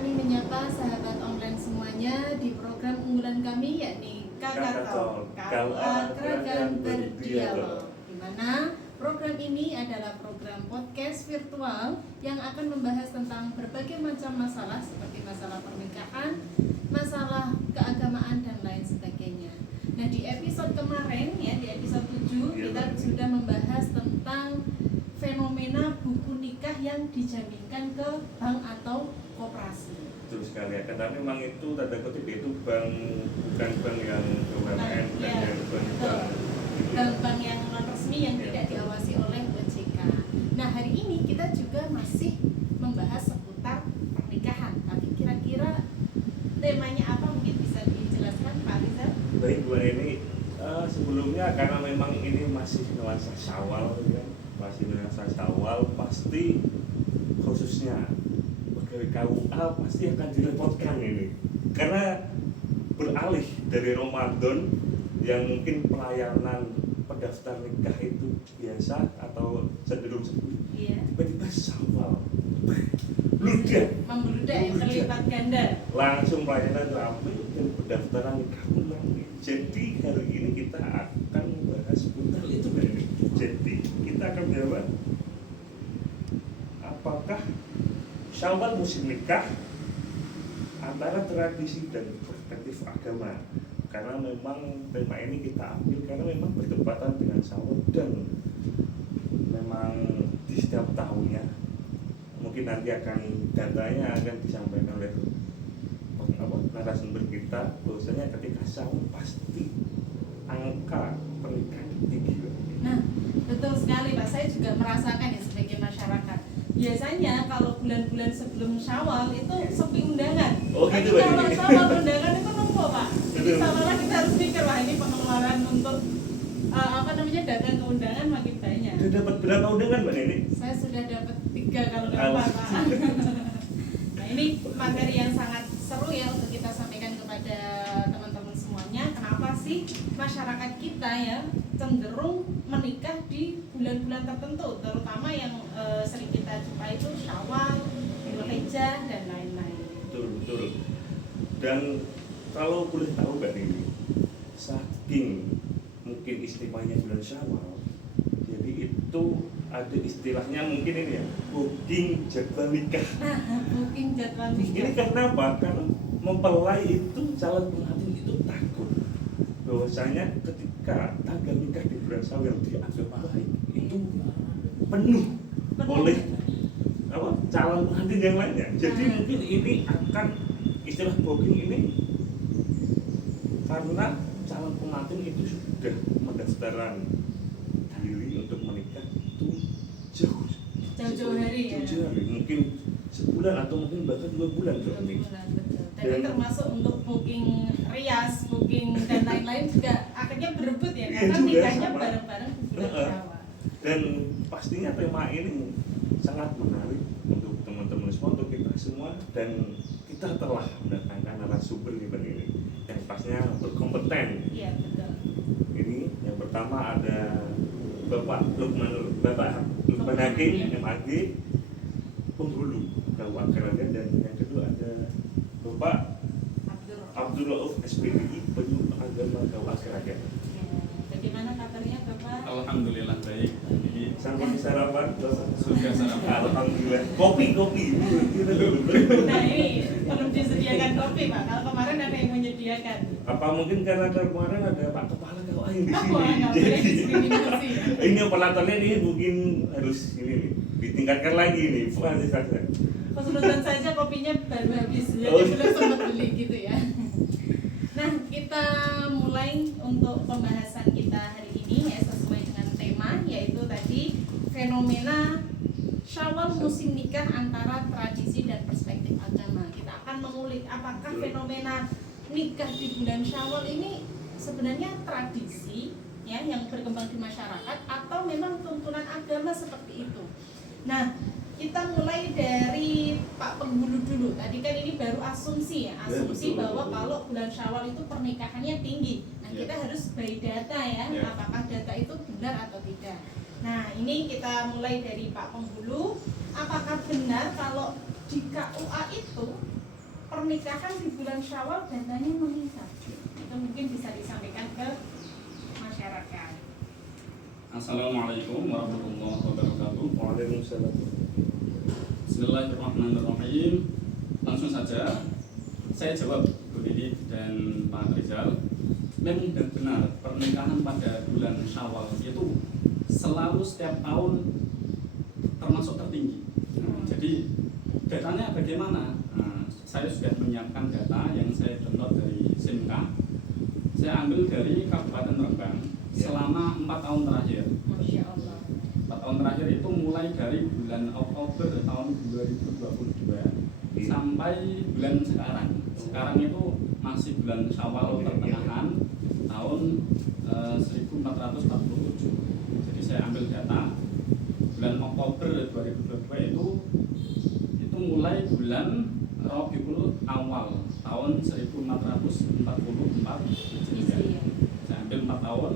kami menyapa sahabat online semuanya di program unggulan kami yakni Kakak Talk, KUA Kragan Berdialog, di mana program ini adalah program podcast virtual yang akan membahas tentang berbagai macam masalah seperti masalah pernikahan, masalah keagamaan dan lain sebagainya. Nah, di episode kemarin ya, di episode 7 kita sudah membahas tentang fenomena buku nikah yang dijaminkan ke bank atau koperasi. Betul sekali ya, tetapi memang itu tanda kutip itu bank, bukan bank yang BUMN dan yang bank yang non resmi yang tidak diawasi oleh OJK. Nah, hari ini kita juga masih membahas seputar pernikahan, tapi kira-kira temanya apa mungkin bisa dijelaskan Pak Rizal? Baik Bu Neni, sebelumnya karena memang ini masih nuansa Syawal ya, pasti khususnya pegawai KUA pasti akan direpotkan ini karena beralih dari Ramadan yang mungkin pelayanan pendaftar nikah itu biasa atau cenderung seperti tiba-tiba Syawal membludak ya, terlibat ganda, langsung pelayanan ramai dan pendaftaran nikah ulang. Jadi hari ini kita akan membahas seputar itu ini. Jadi kita akan menjawab apakah Syawal musim nikah antara tradisi dan perspektif agama. Karena memang tema ini kita ambil karena memang bertepatan dengan Syawal dan memang di setiap tahunnya mungkin nanti akan datanya akan disampaikan oleh narasumber kita bahwasanya ketika Syawal pasti angka pernikahan tinggi. Nah, betul sekali Pak, saya juga merasakan ya sebagai masyarakat. Biasanya kalau bulan-bulan sebelum Syawal itu sepi undangan. Tapi kalau Syawal undangan itu numpuk Pak. Jadi seolah kita harus mikir, wah ini pengeluaran untuk datang ke undangan makin banyak. Sudah dapat berapa undangan Mbak Neni? Saya sudah dapat 3 kalau nggak apa Pak. Nah, ini materi yang sangat seru ya untuk kita sampaikan kepada teman-teman semuanya. Kenapa sih masyarakat kita ya cenderung menikah di bulan-bulan tertentu, terutama yang sering kita jumpai itu Syawal, Dzulhijjah dan lain-lain. Betul. Dan kalau boleh tahu Mbak Nini, saking mungkin istimewanya bulan Syawal, jadi itu ada istilahnya mungkin ini ya, booking jadwal nikah. Booking jadwal nikah. Ini karena apa? Karena mempelai itu calon pengantin itu takut bahwasanya ketika tanggal nikah di bulan Syawal dianggap baik itu penuh oleh calon pengantin yang lainnya. Jadi mungkin ini akan istilah booking ini karena calon pengantin itu sudah mendaftaran diri untuk menikah itu jauh-jauh hari ya. Mungkin sebulan atau mungkin bahkan 2 bulan. Betul. Dan termasuk untuk booking rias, booking dan lain-lain juga akhirnya berebut ya, karena nikahnya bareng-bareng di bulan Syawal. Dan pastinya tema ini sangat menarik untuk teman-teman semua, untuk kita semua, dan kita telah mendatangkan narasumber ini yang pastinya berkompeten. Iya, betul. Ini yang pertama ada Bapak Lukman Hakim, MAG, penghulu KUA Kragan, dan yang kedua ada Bapak Abdul Rauf SPDI, penyuluh agama KUA Kragan. Bagaimana kabarnya Bapak? Alhamdulillah baik. Sampai sarapan? Sudah sarapan. Alhamdulillah. Kopi. Nah, ini belum disediakan kopi Pak. Kalau kemarin ada yang menyediakan. Apa mungkin karena kemarin ada Pak Kepala KUA yang di sini. Jadi diskriminasi. Ini operatornya nih mungkin harus ini nih, ditingkatkan lagi nih. Kesulitan saja kopinya baru habis, jadi belum sempat beli gitu ya. Nah, kita mulai untuk pembahasan kita hari ini ya, sesuai dengan tema, yaitu tadi fenomena Syawal musim nikah antara tradisi dan perspektif agama. Kita akan mengulik apakah fenomena nikah di bulan Syawal ini sebenarnya tradisi ya yang berkembang di masyarakat atau memang tuntunan agama seperti itu. Nah, kita mulai dari Pak Penghulu dulu. Tadi kan ini baru asumsi ya, bahwa kalau bulan Syawal itu pernikahannya tinggi. Nah, kita harus by data ya, apakah data itu benar atau tidak. Nah, ini kita mulai dari Pak Penghulu. Apakah benar kalau di KUA itu pernikahan di bulan Syawal datanya meningkat. Itu mungkin bisa disampaikan ke masyarakat. Assalamualaikum warahmatullahi wabarakatuh. Waalaikumsalam. Bismillahirrahmanirrahim. Langsung saja saya jawab Bu Didi dan Pak Rizal. Memang benar pernikahan pada bulan Syawal itu selalu setiap tahun termasuk tertinggi. Jadi datanya bagaimana? Saya sudah menyiapkan data yang saya download dari SIMK. Saya ambil dari Kabupaten Rembang selama 4 tahun terakhir. Masya Allah. 4 tahun terakhir itu mulai dari bulan Oktober tahun 2022 sampai bulan sekarang. Sekarang itu masih bulan Syawal pertengahan tahun 1447. Jadi saya ambil data bulan Oktober 2022 itu mulai bulan Rabiul Awal tahun 1444 Hijriah. Saya ambil 4 tahun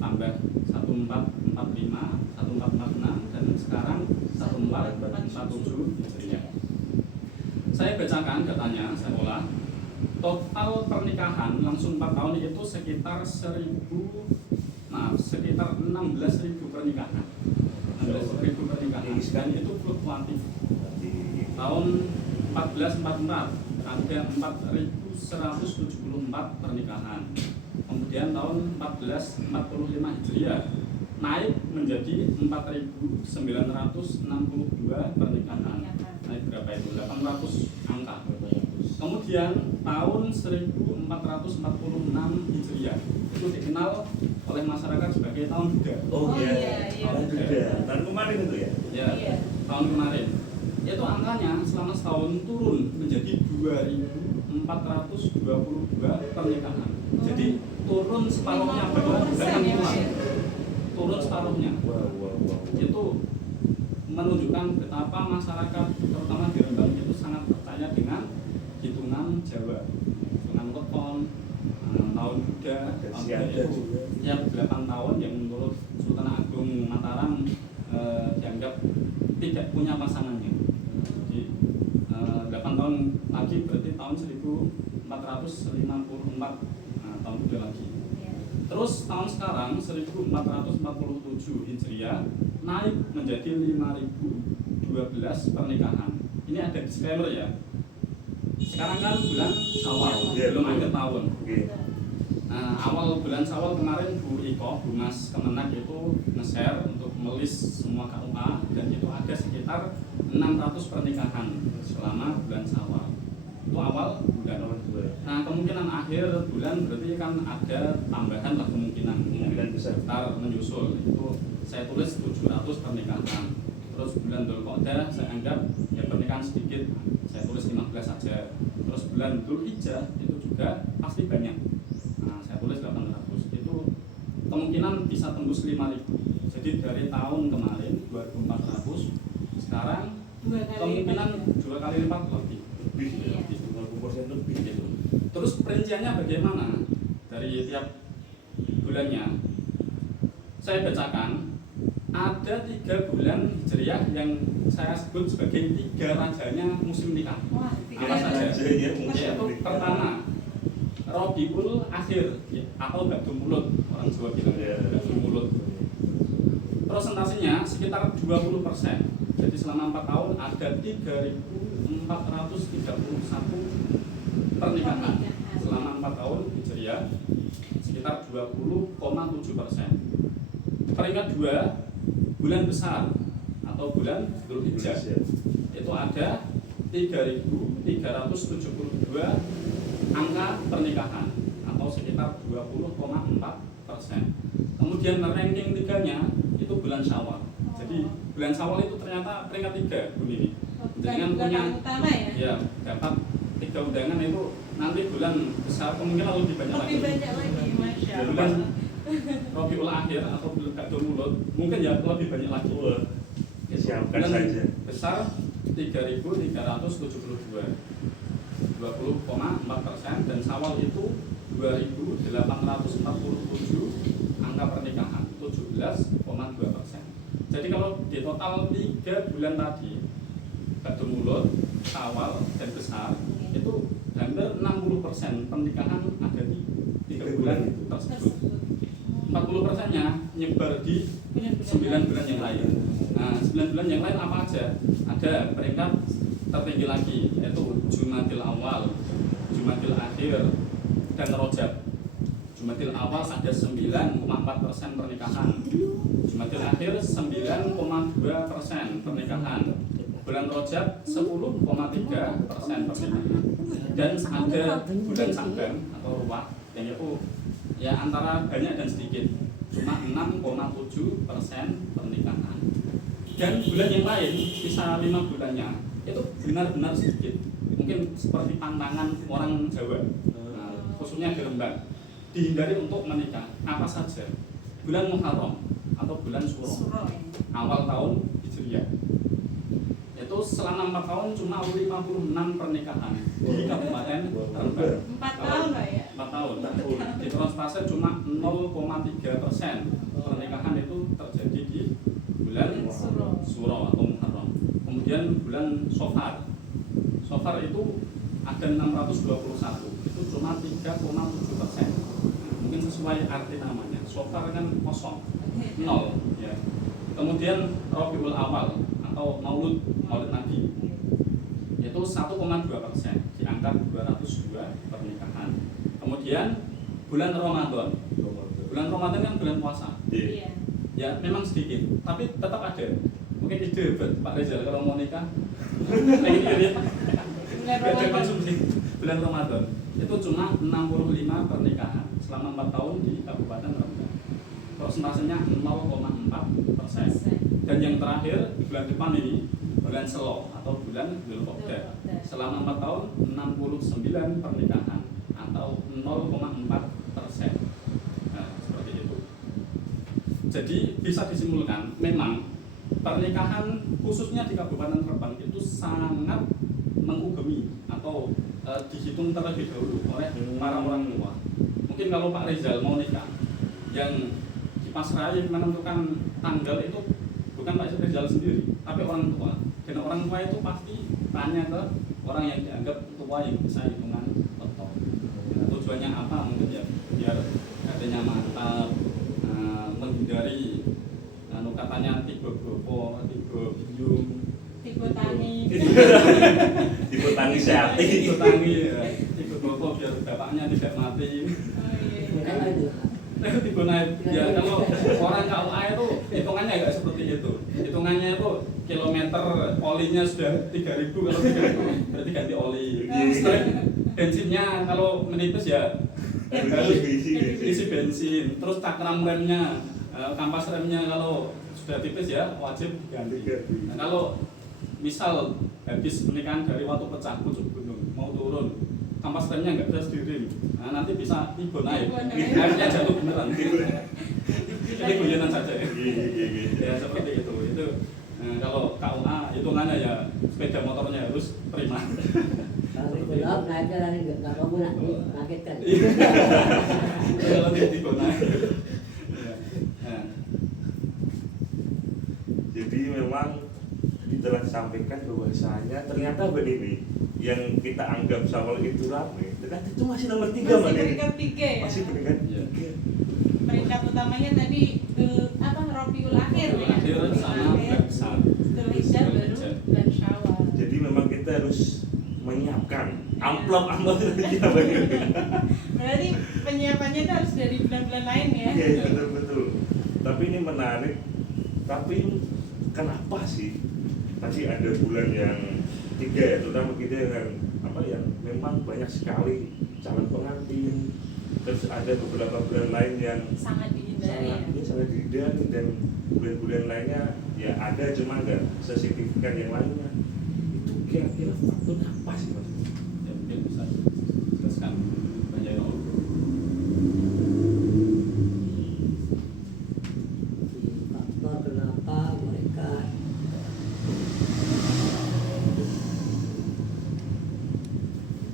tambah 1445, 1446 dan sekarang 1447 Hijriah. Saya bacakan datanya, saya olah. Total pernikahan langsung 4 tahun itu sekitar 16.000 pernikahan. 16.000 pernikahan dan itu fluktuatif. Tahun 1444 ada 4.174 pernikahan. Kemudian tahun 1445 Hijriah naik menjadi 4.962 pernikahan. Naik berapa itu? 800 angka. Kemudian tahun 1446 Hijriah itu dikenal oleh masyarakat sebagai tahun Buddha. Oh iya, iya. tahun Buddha. Tahun kemarin itu ya? Ya, tahun kemarin. Itu angkanya selama setahun turun menjadi 2.422 pernikahan. Jadi turun separuhnya, bukan pulang. Turun separuhnya. Itu menunjukkan betapa masyarakat terutama di Rembang itu sangat percaya dengan hitungan Jawa, hitungan weton, tahun Buddha, tahun Buddha itu tiap 8 tahun yang menurut Sultan Agung Mataram dianggap tidak punya pasangannya. Jadi 8 tahun lagi berarti tahun 1454 tahun Buddha lagi. Terus tahun sekarang 1447 Hijriah naik menjadi 5.012 pernikahan. Ini ada disclaimer ya. Sekarang kan bulan Syawal, belum akhir tahun. Nah, awal bulan Syawal kemarin Bu Iko, Bu Mas Kemenak itu nge-share untuk melis semua KUA dan itu ada sekitar 600 pernikahan selama bulan Syawal. Itu awal bulan. Nah, kemungkinan akhir bulan berarti kan ada tambahan lah kemungkinan besar menyusul. Itu saya tulis 700 pernikahan. Terus bulan Dzulqa'dah saya anggap ya pernikahan sedikit, saya tulis 15 saja. Terus bulan Dzulhijjah itu juga pasti banyak. Nah, saya tulis 800. Itu kemungkinan bisa tembus 5.000. Jadi dari tahun kemarin 2.400 sekarang kemungkinan 2 kali lipat lebih. Lebih 50% lebih Gitu. Terus perinciannya bagaimana dari tiap bulannya? Saya bacakan ada 3 bulan Hijriah yang saya sebut sebagai 3 rajanya musim nikah. Wah, Apa saja? Yaitu Pertama, Rabiul Akhir atau Ba'dul Mulud, orang Jawa bilang Ba'dul Mulud. Persentasenya sekitar 20%. Jadi selama 4 tahun ada 3.431 pernikahan. Selama 4 tahun Hijriah sekitar 20,7%. Peringkat 2 bulan besar atau bulan Dzulhijjah itu ada 3.372 angka pernikahan atau sekitar 20,4%. Kemudian ranking 3-nya itu bulan Syawal. Jadi bulan Syawal itu ternyata peringkat 3 Bu Nini. Jangan punya utama ya? Ya, dapat 3 undangan itu nanti bulan besar kemungkinan lebih banyak lagi. Lebih banyak lagi, Masya Allah. Bulan Rabiul Akhir atau bulan Ba'dul Mulud mungkin ya lebih banyak lagi. Siapkan Bulan saja. besar 3.372 20,4% dan Syawal itu 2.847 angka pernikahan 17,2%. Jadi kalau di total 3 bulan tadi Ba'dul Mulud, Syawal dan besar itu hampir 60% pernikahan ada di 3 bulan tersebut. 40%-nya nyebar di 9 bulan yang lain. Nah, 9 bulan yang lain apa aja? Ada peringkat tertinggi lagi, yaitu Jumadil Awal, Jumadil Akhir, dan Rajab. Jumadil Awal ada 9,4% pernikahan, Jumadil Akhir 9,2% pernikahan, bulan Rajab 10,3% pernikahan, dan ada bulan Sya'ban atau Ruwah yang itu ya antara banyak dan sedikit, cuma 6,7% pernikahan. Dan bulan yang lain, sisa 5 bulannya itu benar-benar sedikit, mungkin seperti pantangan orang Jawa, nah, khususnya di Rembang, dihindari untuk menikah. Apa saja? Bulan Muharram atau bulan Syuro, awal tahun Hijriah. Itu selama 4 tahun cuma 56 pernikahan di Kabupaten Rembang. 4 tahun Pak ya? 4 tahun. Di persentase cuma 0,3% pernikahan itu terjadi di bulan Syuro atau Muharram. Kemudian bulan Safar. Safar itu ada 621, itu cuma 3,7%. Mungkin sesuai arti namanya. Safar kan kosong, 0 ya. Kemudian Rabiul Awal atau Maulud Nabi, yaitu 1,2%, di angka 202 pernikahan. Kemudian bulan Ramadan. Bulan Ramadan kan bulan puasa. Iya. Ya memang sedikit, tapi tetap ada. Mungkin ide Pak Rizal kalau mau nikah. Bulan konsumsi bulan Ramadan itu cuma 65 pernikahan selama 4 tahun di Kabupaten Rembang. Persentasenya 0,4%. Dan yang terakhir bulan depan ini bulan Selo atau bulan Dzulqa'dah. Selama 4 tahun 69 pernikahan atau 0,4%. Nah, seperti itu. Jadi bisa disimpulkan memang pernikahan khususnya di Kabupaten Rembang itu sangat mengugemi atau dihitung terlebih dahulu oleh para orang tua. Mungkin kalau Pak Rizal mau nikah, yang dipasrai menentukan tanggal itu bukan Pak Rizal sendiri, tapi orang tua. Dan orang tua itu pasti tanya ke orang yang dianggap tua yang bisa hitungan betul. Nah, tujuannya apa? Mungkin ya biar adanya mantap, menghindari katanya tipe gopo, tipe biung, tipe tani, tipe tani sehati, tipe tani ya, tipe gopo biar bapaknya tidak mati. Tipe naik. Ya kalau orang KUA itu hitungannya nggak seperti itu. Hitungannya itu kilometer olinya sudah 3.000, kalau 3.000 berarti ganti oli. Setelah bensinnya kalau menipis ya harus isi bensin. Terus cakram remnya, kampas remnya kalau sudah tipis ya wajib ganti. Nah, kalau misal habis pernikahan dari waktu pecah pucuk gunung mau turun, kampas remnya nggak bisa direm, nah nanti bisa tiba naik, akhirnya jatuh beneran. Ini guyonan saja ya. Ya seperti itu. Itu kalau KUA hitungannya ya sepeda motornya harus prima. Kalau di belok naik jalan nggak kamu ngagetkan. Kalau tiba naik. Jadi memang ini telah disampaikan bahwasanya ternyata begini, yang kita anggap Syawal itu ramai, ternyata itu masih nomor 3 masih peringkat 3 ya. Masih peringkat 3. Peringkat utamanya tadi Rabiul Akhir ya. Akhir sama bulan besar. Dzulhijjah baru bulan Syawal. Jadi memang kita harus menyiapkan amplop kita begini. Berarti penyiapannya itu harus dari bulan-bulan lain ya. Iya betul. Tapi ini menarik. Tapi kenapa sih tadi ada bulan yang 3 ya, terutama kita yang yang memang banyak sekali calon pengantin, terus ada beberapa bulan lain yang sangat dihindari sangat dihindari, dan bulan-bulan lainnya ya ada cuma nggak sesignifikan yang lainnya. Itu kira-kira faktornya apa sih Mas? Ya mungkin bisa jelaskan banyak yang Faktor kenapa mereka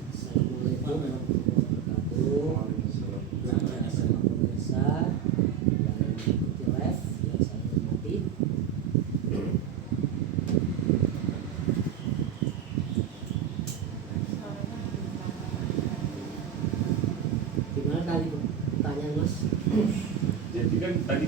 Assalamualaikum warahmatullahi wabarakatuh. Sama pemirsa yang mengikuti live yang saya hormati.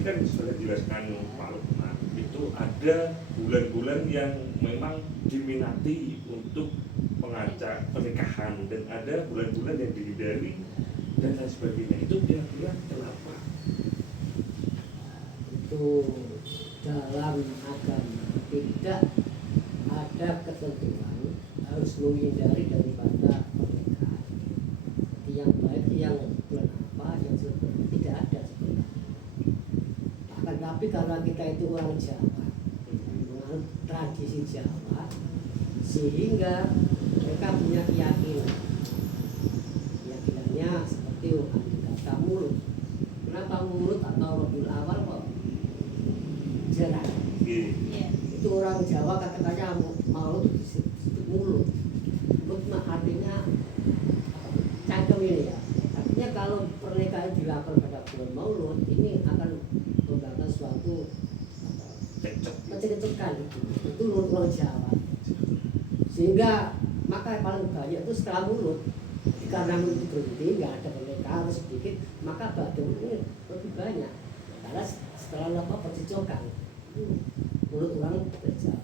kan sudah dijelaskan Pak Lukman, itu ada bulan-bulan yang memang diminati untuk mengajak pernikahan dan ada bulan-bulan yang dihindari dan lain sebagainya. Itu kira-kira kenapa? Itu dalam agama tidak ada ketentuan harus menghindari daripada pernikahan. Jadi yang baik yang bulan apa yang seperti tidak ada sebenarnya. Akan tapi karena kita itu orang Jawa, menganut tradisi Jawa, sehingga mereka punya keyakinannya seperti kata mulut. Kenapa mulut atau Rabiul Awal kok jarang? Iya. Itu orang Jawa kata-katanya maulud disebut mulut. Mulut mah artinya cangkem ini ya. Artinya kalau pernikahan dilakukan pada bulan maulud ini akan membawa suatu kecek-kecekan itu orang Jawa. Sehingga maka paling banyak itu setelah mulut. Karena mulut berhenti nggak ada pernikahan harus sedikit, maka bagian ini lebih banyak. Karena setelah percicokan mulut orang Jawa.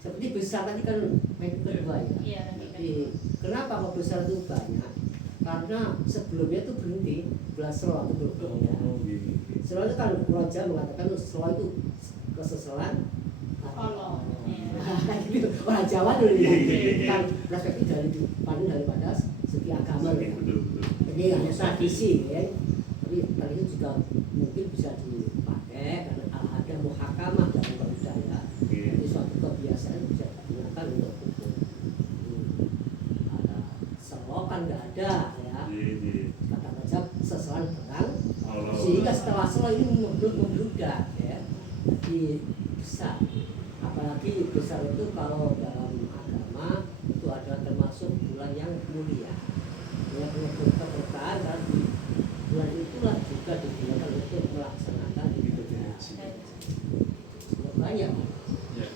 Seperti besar tadi kan yang kedua ya. Iya. Jadi kenapa kok besar itu banyak? Karena sebelumnya itu berhenti belas selo itu berbeda. Selo itu kan orang Jawa mengatakan selo itu keseselan. Allah. Gitu. Orang Jawa dulu kan perspektif daripada segi agama. Jadi hanya tradisi ya. Tapi tadi itu juga mungkin bisa dipakai karena ada muhakamah dalam budaya. Jadi suatu kebiasaan bisa digunakan untuk hukum. Ada selo kan nggak ada ya. Kata baca seselan perang. Sehingga setelah selo ini membludak ya. Jadi besar. Apalagi besar itu kalau dalam agama itu adalah termasuk bulan yang mulia. Ya punya keberkahan dan bulan itulah juga digunakan untuk melaksanakan ibadah. Banyak.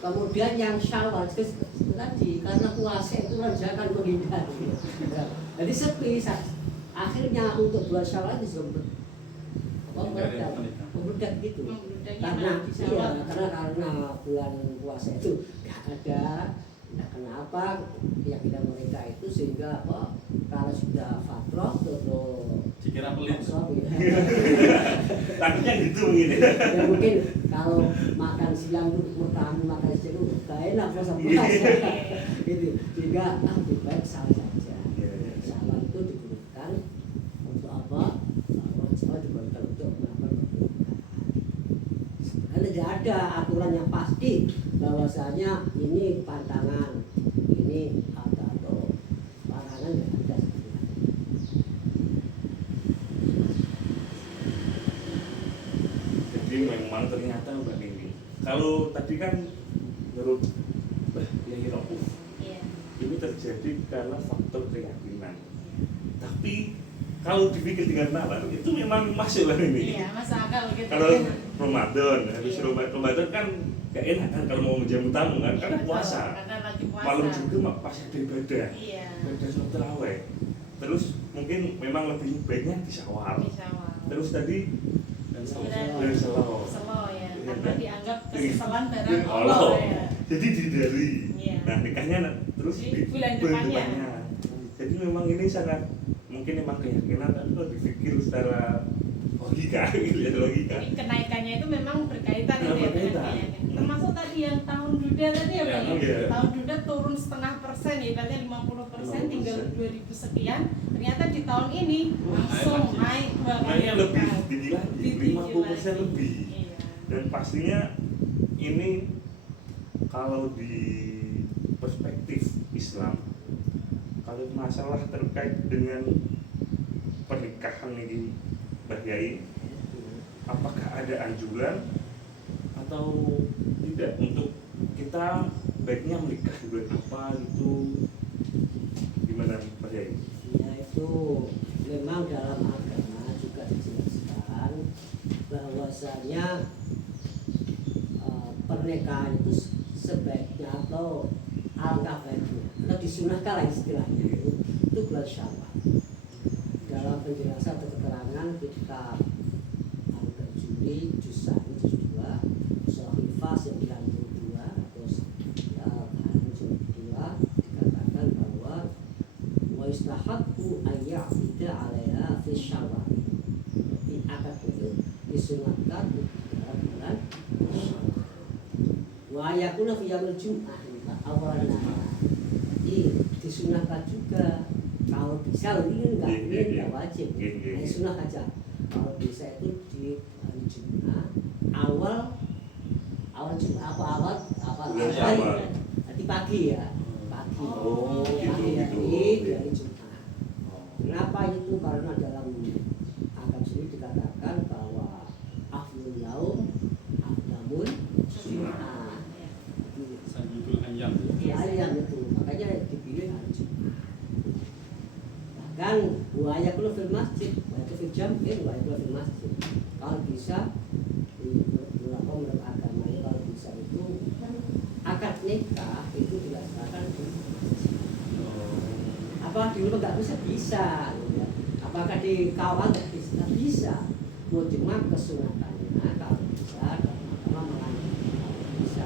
Kemudian yang Syawal tadi karena puasa itu raja akan menghindari. Jadi sepi. Akhirnya untuk bulan Syawal itu membludak gitu. Karena bulan puasa itu nggak ada. Nah, kenapa keyakinan mereka itu sehingga kalau sudah fatrah atau dikira pelit. Tadinya gitu mungkin. Ya mungkin kalau makan siang makan siang itu gak enak puasa-puasa. Gitu. Sehingga lebih baik salah saja. Salah itu digunakan untuk apa? Salah digunakan untuk melakukan pernikahan. Sebenarnya tidak ada aturan yang pasti bahwasanya ini pantangan, ini atau larangan nggak ada sebenarnya. Jadi memang ternyata Mbak Nini, kalau tadi kan menurut Mbak Yai Rauf, ini terjadi karena faktor keyakinan. Tapi kalau dipikir dengan nalar itu memang masuk lah ini. Iya, masuk akal gitu. Kalau Ramadan, habis Ramadan kan gak enak kan kalau mau menjamu tamu kan, karena puasa. Karena lagi puasa. Malam juga pas ada ibadah. Iya. Ibadah sholat tarawih. Terus mungkin memang lebih baiknya di Syawal. Terus tadi Dan Selo. Selo ya. Iya, Karena kan? dianggap kesesalan barang Allah. Allah ya. Jadi dihindari. Iya. Nah nikahnya terus Di di bulan bulan depannya. depannya. Jadi memang ini sangat mungkin memang keyakinan tapi kalau dipikir secara logika gitu ya, logika. Jadi kenaikannya itu memang berkaitan Nah, itu ya dengan berkaitan. keyakinan. Termasuk tadi yang tahun duda tadi ya Pak. Iya. Tahun duda turun 0,5% ya, ibaratnya 50% tinggal 2000 sekian. Ternyata di tahun ini langsung naik 2 kali Naiknya lebih lipat. tinggi lagi, Tinggi 50% lagi. lebih. Iya. Dan pastinya ini kalau di perspektif Islam, kalau masalah terkait dengan pernikahan ini Mbak Yai, apakah ada anjuran atau tidak untuk kita baiknya menikah di bulan apa gitu, gimana Mbak Yai? Ya itu memang dalam agama juga dijelaskan bahwasanya pernikahan itu sebaiknya atau alangkah baiknya atau disunahkan lah istilahnya itu bulan Syawal. Dalam penjelasan atau keterangan kitab Al-Bajuri Ini juz 2, surah Al-Fas yang ke-2 atau juz 2 dikatakan bahwa wa istahabbu ay ya'tida 'alaiha fi syawal. Di akad itu disunatkan dalam bulan Syawal. Wa yakuna fi yaumil jum'ah awalan. Jadi disunahkan juga kalau bisa, ini enggak wajib, hanya sunnah aja. Kalau bisa itu di hari Jumat awal Jumat awal nanti pagi ya, pagi. Di hari Jumat. Kenapa itu? Karena dalam agama sini dikatakan bahwa afdhul yaum afdhamul Jumat. Sayyidul ayyam. Ayam itu makanya dipilih hari Jumat. Bahkan buaya kalau fil masjid, buaya fil jam'in, buaya fil masjid. Kalau bisa di beberapa menurut agama ini, kalau bisa itu akad nikah itu dilaksanakan di masjid. Apa dulu nggak bisa ya. Apakah di kawal nggak bisa? Nggak bisa. Mau cuma kesunatannya kalau bisa, kalau bisa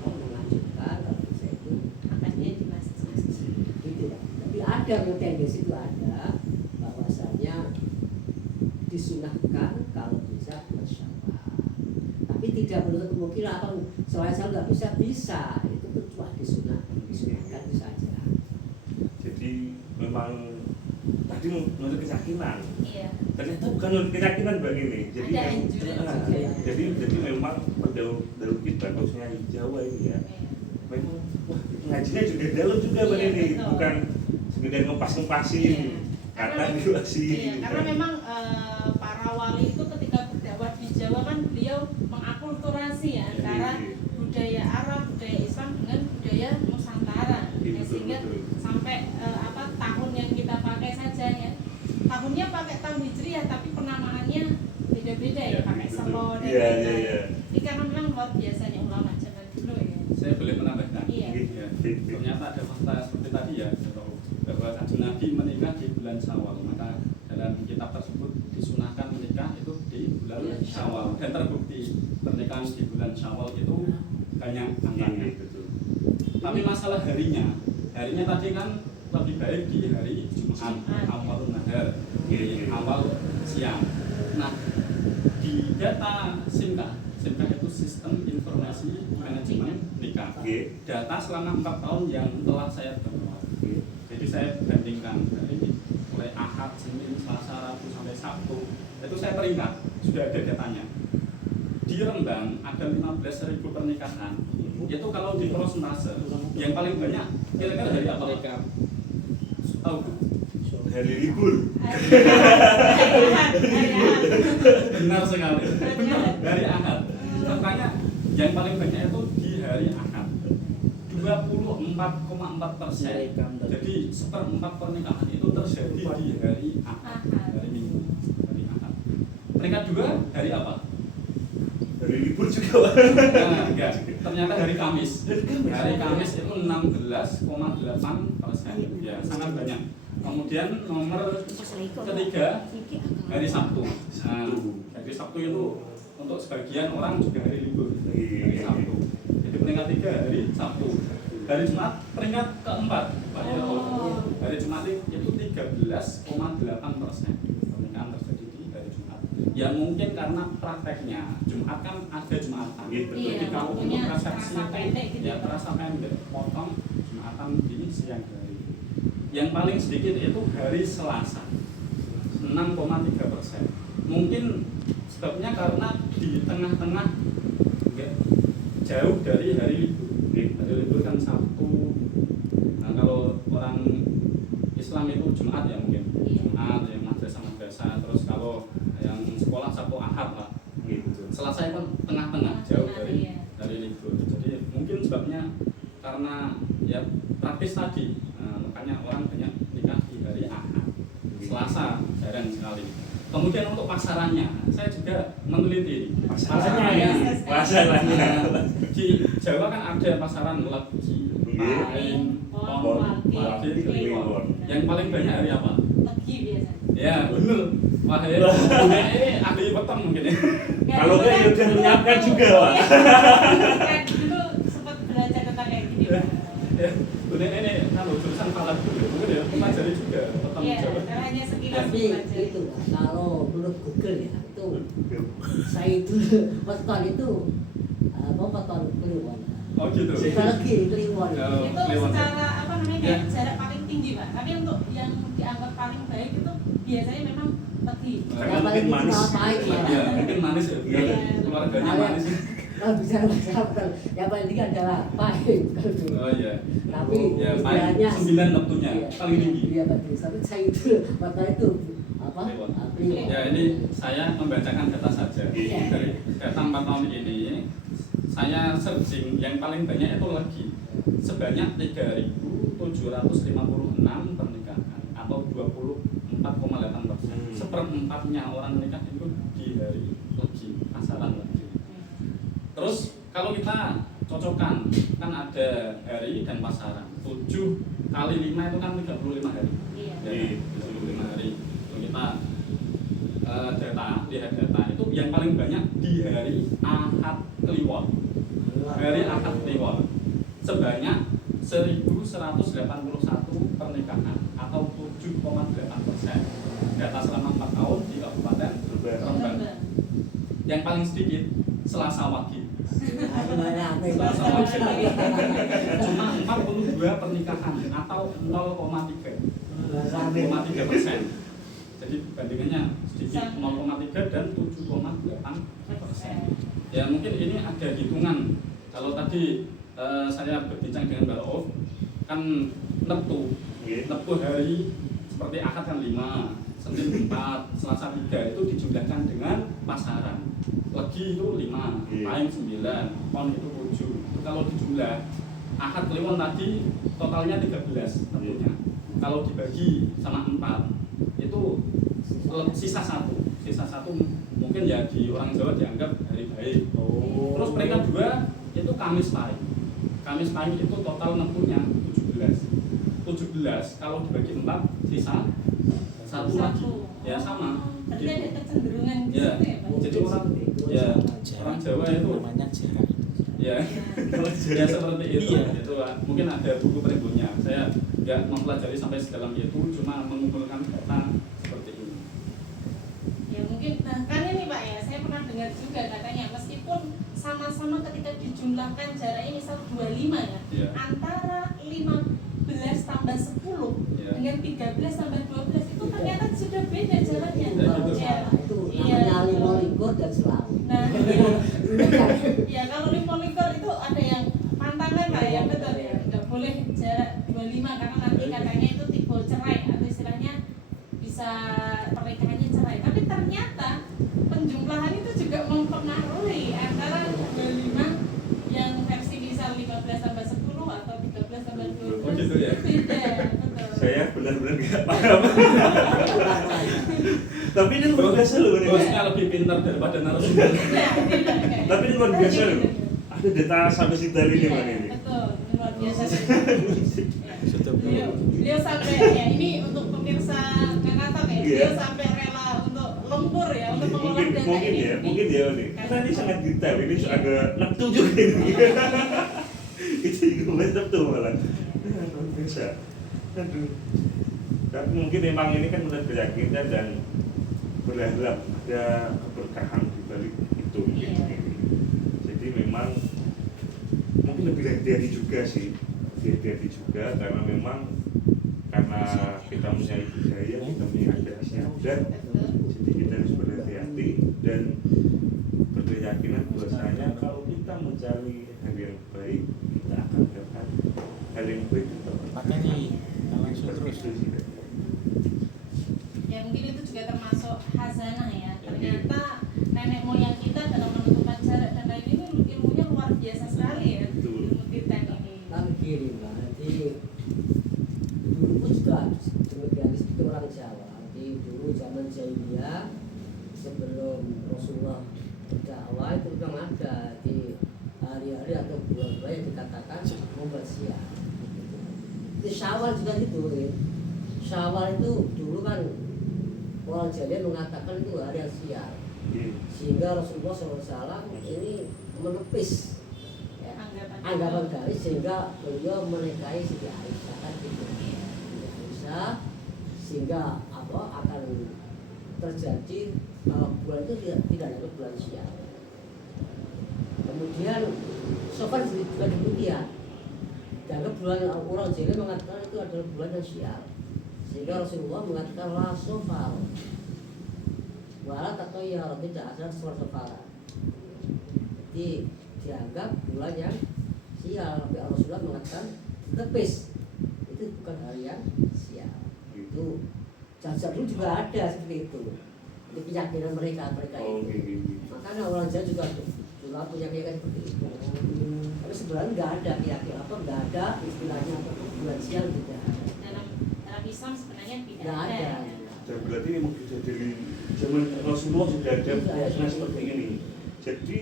mengajukan kalau bisa itu Akadnya di masjid. gitu ya. Tapi ada tendensi itu ada bahwasanya disunahkan kalau bisa bersyawal. Tapi tidak menutup kemungkinan apa selain saya nggak bisa itu cuma disunahkan itu saja. Jadi memang tadi menurut keyakinan. Iya. Ternyata bukan menurut keyakinan Bang ini. Jadi Ada anjuran juga ya. jadi memang pendahulu kita khususnya di Jawa ini ya. Memang wah ngajinya juga dalam juga Bang Iya, ini, betul. bukan sekedar ngepas-ngepasin. Iya. Kata Karena- dilasi. Iya, karena memang para wali itu ketika berdakwah di Jawa kan beliau mengakulturasi ya antara budaya Arab, budaya Islam dengan budaya Nusantara. Iya, Ya, betul, sehingga betul. sampai tahun yang kita pakai saja ya. Tahunnya pakai tahun Hijriah tapi penamaannya beda-beda ya, Iya, pakai betul. selo dan Iya, lain-lain. iya, iya. Ini karena memang luar biasanya ulama zaman dulu ya. Saya boleh menambahkan. Iya. Ya, ternyata ada fakta seperti tadi ya, bahwa Kanjeng Nabi menikah di bulan Syawal, maka dalam kitab tersebut disunahkan menikah itu di bulan Syawal, dan terbukti pernikahan di bulan Syawal itu banyak angkanya. Iya, betul. Tapi masalah harinya tadi kan lebih baik di hari Jumat, awal nahar, di awal siang. Nah, di data SIMKA itu Sistem Informasi Manajemen Nikah. Oke. Data selama 4 tahun yang telah saya terima. Jadi saya bandingkan dari mulai Ahad, Senin, Selasa, Rabu sampai Sabtu. Itu saya peringkat, sudah ada datanya. Di Rembang ada 15.000 pernikahan. Itu kalau di prosentase yang paling banyak kira-kira dari apa? Tahu? Hari libur. Benar sekali. Benar, dari Ahad. Makanya yang paling banyak itu di hari Ahad. 24,4%. Jadi 1/4 pernikahan itu terjadi di hari Ahad, hari Minggu, hari Ahad. Peringkat 2 hari apa? Hari libur juga. Nah, enggak. Ternyata hari Kamis. Hari Kamis itu 16,8%. Ya, sangat banyak. Kemudian nomor ketiga hari Sabtu. Nah, hari Sabtu itu untuk sebagian orang juga hari libur. Hari Sabtu. Jadi peringkat 3 hari Sabtu. Hari Jumat peringkat keempat, Pak Yero. Hari Jumat itu 13,8% pernikahan terjadi di hari Jumat. Ya mungkin karena prakteknya Jumat kan ada Jumatan. Iya, betul. Jadi kalau waktunya untuk resepsi terasa pendek itu gitu. ya terasa pendek, potong Jumatan di siang hari. Yang paling sedikit itu hari Selasa, 6,3%. Mungkin sebabnya karena di tengah-tengah enggak jauh dari hari libur. Hari libur kan Sabtu. Nah, kalau orang Islam itu Jumat ya mungkin. Jumat yang madrasah. Terus kalau yang sekolah Sabtu Ahad lah. Gitu. Selasa itu kan tengah-tengah jauh dari libur. Jadi mungkin sebabnya karena ya praktis tadi. Nah, makanya orang banyak nikah di hari Ahad. Selasa jarang sekali. Kemudian untuk pasarannya, saya juga meneliti Pasarannya. Di Jawa kan ada pasaran Legi, Paing, Pon, Wage, Kliwon. Yang paling banyak hari apa? Legi biasanya. Ya bener. Wah ya, ini ahli foto Jepang mungkin ya. Kalau nggak ya udah menyiapkan juga, Pak. Kan dulu sempat belajar tentang kayak gini, Pak. Ya, bener ini kalau jurusan pala juga mungkin ya pelajari juga tentang Iya, Jawa. karena hanya sekilas Tapi belajar. itu kalau menurut Google ya itu saya itu weton itu apa weton Kliwon. Oh gitu. Lagi Kliwon. Oh. Itu Lewat. secara apa namanya Ya. kayak jarak paling tinggi, Pak. Tapi untuk yang dianggap paling baik itu biasanya memang Legi. Karena mungkin manis. Ya, mungkin manis ya. Iya. Keluarganya Kalau- manis. Kalau bicara masalah weton, yang paling tinggi adalah pahing kalau dulu. Oh iya. Tapi Ya, paling istilahnya 9 neptunya paling tinggi. Iya betul. Tapi saya itu weton itu apa? Kliwon. Kliwon. Ya ini saya membacakan data saja. Iya. Dari data 4 tahun ini saya searching yang paling banyak itu lagi sebanyak 3.756 pernikahan atau 24,8%. Seperempatnya orang menikah itu di hari legi, pasaran legi. Terus kalau kita cocokkan kan ada hari dan pasaran 7 kali 5 itu kan 35 hari. Iya. Ya, 35 hari. Kalau kita lihat data itu yang paling banyak di hari Ahad Kliwon. Hari Ahad Kliwon sebanyak 1.181 pernikahan atau 7,8%. Data selama 4 tahun di Kabupaten Rembang. Yang paling sedikit Selasa Wage. Selasa Wage. Cuma 42 pernikahan atau 0,3%. Jadi bandingannya sedikit 0,3 dan 7,8%. Ya mungkin ini ada hitungan. Kalau tadi saya berbincang dengan Mbak Rauf, kan Neptu hari seperti Ahad kan 5, Senin 4, Selasa 3 itu dijumlahkan dengan pasaran. Legi itu 5, Pahing 9, Pon itu 7. Itu kalau dijumlah Ahad Kliwon tadi totalnya 13 tentunya. Kalau dibagi sama 4 itu sisa 1 mungkin ya di orang Jawa dianggap hari baik. Terus mereka dua itu Kamis Pahing itu total neptunya 17 kalau dibagi 4 sisa 1 lagi ya sama. Berarti ada kecenderungan di Ya, situ ya, Pak? jadi orang Jawa itu namanya jarak itu. ya ya seperti itu. Iya. Itu mungkin ada buku perimbunnya. Saya nggak mempelajari sampai sedalam itu, cuma mengumpulkan data seperti ini. Ya mungkin bahkan ini Pak ya, saya pernah dengar juga katanya meskipun sama-sama ketika dijumlahkan jaraknya misal 25 ya, Iya. antara 15 tambah 10 Iya. dengan 13 tambah 12 itu ternyata sudah beda jaraknya. Iya, gitu. Ya. Itu Iya. namanya limolikur dan selalu. Nah, ya kalau limolikur itu ada yang pantangan Pak ya, betul ya, nggak boleh jarak 25 karena nanti katanya itu tipe cerai atau istilahnya bisa pernikahannya cerai. Tapi ternyata penjumlahan itu juga mempengaruhi antara 25 yang versi misal 15 tambah 10 atau 13 tambah 12. Oh, gitu ya? Beda, betul. Saya benar-benar nggak paham. Tapi ini luar biasa loh ini. Bosnya lebih pintar daripada narasumber. Ya, tidak, kayak. Tapi ini luar biasa loh. Ada data sampai sekitar ini Iya, Bang ini. betul, ini luar biasa. Sudah Beliau sampai ya ini untuk pemirsa Kakatok ya, Iya. beliau sampai rela untuk lembur ya untuk mengolah Mungkin data mungkin ini. ya, mungkin ya ini. Karena ini sangat detail, ini agak neptu juga ini. Itu juga mas neptu malah. Luar biasa. Aduh. Tapi mungkin memang ini kan benar keyakinan dan berharap ada keberkahan di balik itu. Iya. Jadi memang mungkin lebih hati-hati juga sih, hati-hati juga karena memang karena kita punya budaya, kita punya adat istiadat, jadi kita harus berhati-hati dan berkeyakinan bahwasanya kalau kita mencari hal yang baik, kita akan dapat hal yang baik itu. makanya langsung terus. Itu sih. Ya mungkin itu juga termasuk hazanah ya. Ternyata nenek moyang kita dalam menentukan jarak dan lain ini ilmunya luar biasa sekali ya. Betul. Ilmu titan ini. Kan begini Mbak, nanti dulu pun juga demikian itu orang Jawa. Di dulu zaman jahiliyah sebelum Rasulullah berdakwah itu memang ada di hari-hari atau bulan-bulan yang dikatakan membersiah. Itu Syawal juga gitu. Ya. Syawal itu dulu kan orang jahiliyah mengatakan itu hari yang sial. Sehingga Rasulullah SAW ini menepis ya, anggapan garis sehingga beliau menikahi Siti Aisyah kan gitu. Siti Aisyah sehingga akan terjadi bulan itu tidak ada bulan Syawal. Kemudian Sofan juga demikian. Dianggap bulan orang Jeli mengatakan itu adalah bulan yang Syawal. Sehingga Rasulullah mengatakan la Sofal. Wala taqayyara tidak ada Sofal. Jadi dianggap bulan yang Syawal, tapi Rasulullah mengatakan tepis. Itu bukan hari yang Syawal. Itu jajak dulu juga ada seperti itu. Itu keyakinan mereka itu. Makanya orang Jawa juga punya keyakinan seperti itu. Tapi sebenarnya nggak ada keyakinan nggak ada istilahnya bulan Syawal tidak ada. Dalam Islam sebenarnya tidak Nggak ada. Dan berarti memang bisa dari zaman Rasulullah sudah ada keyakinan seperti ini. Jadi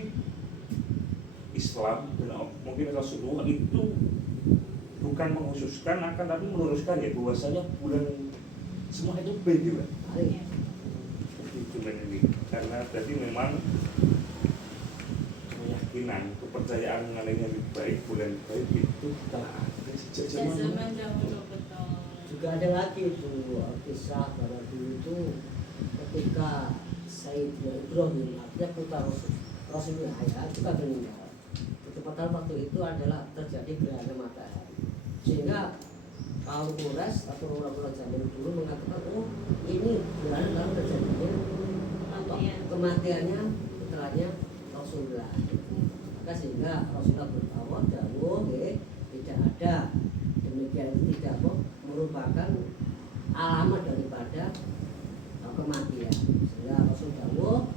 Islam dan mungkin Rasulullah itu bukan mengkhususkan akan tapi meluruskan ya bahwasanya bulan semua itu baik juga. Itu ini karena berarti memang keyakinan kepercayaan mengenai hari baik bulan baik itu telah ada sejak zaman dahulu. Betul. Juga ada lagi itu kisah bahwa dulu itu ketika Sayyidina Ibrahim artinya putra Rasulullah ya itu kan meninggal. Ketepatan waktu itu adalah terjadi gerhana matahari sehingga kaum Quraisy atau orang-orang zaman dulu mengatakan oh ini gerhana lalu terjadinya kematiannya putranya Rasulullah. Maka sehingga Rasulullah bertawaf dawuh tidak ada demikian itu tidak merupakan alamat daripada kematian. Sehingga Rasul dawuh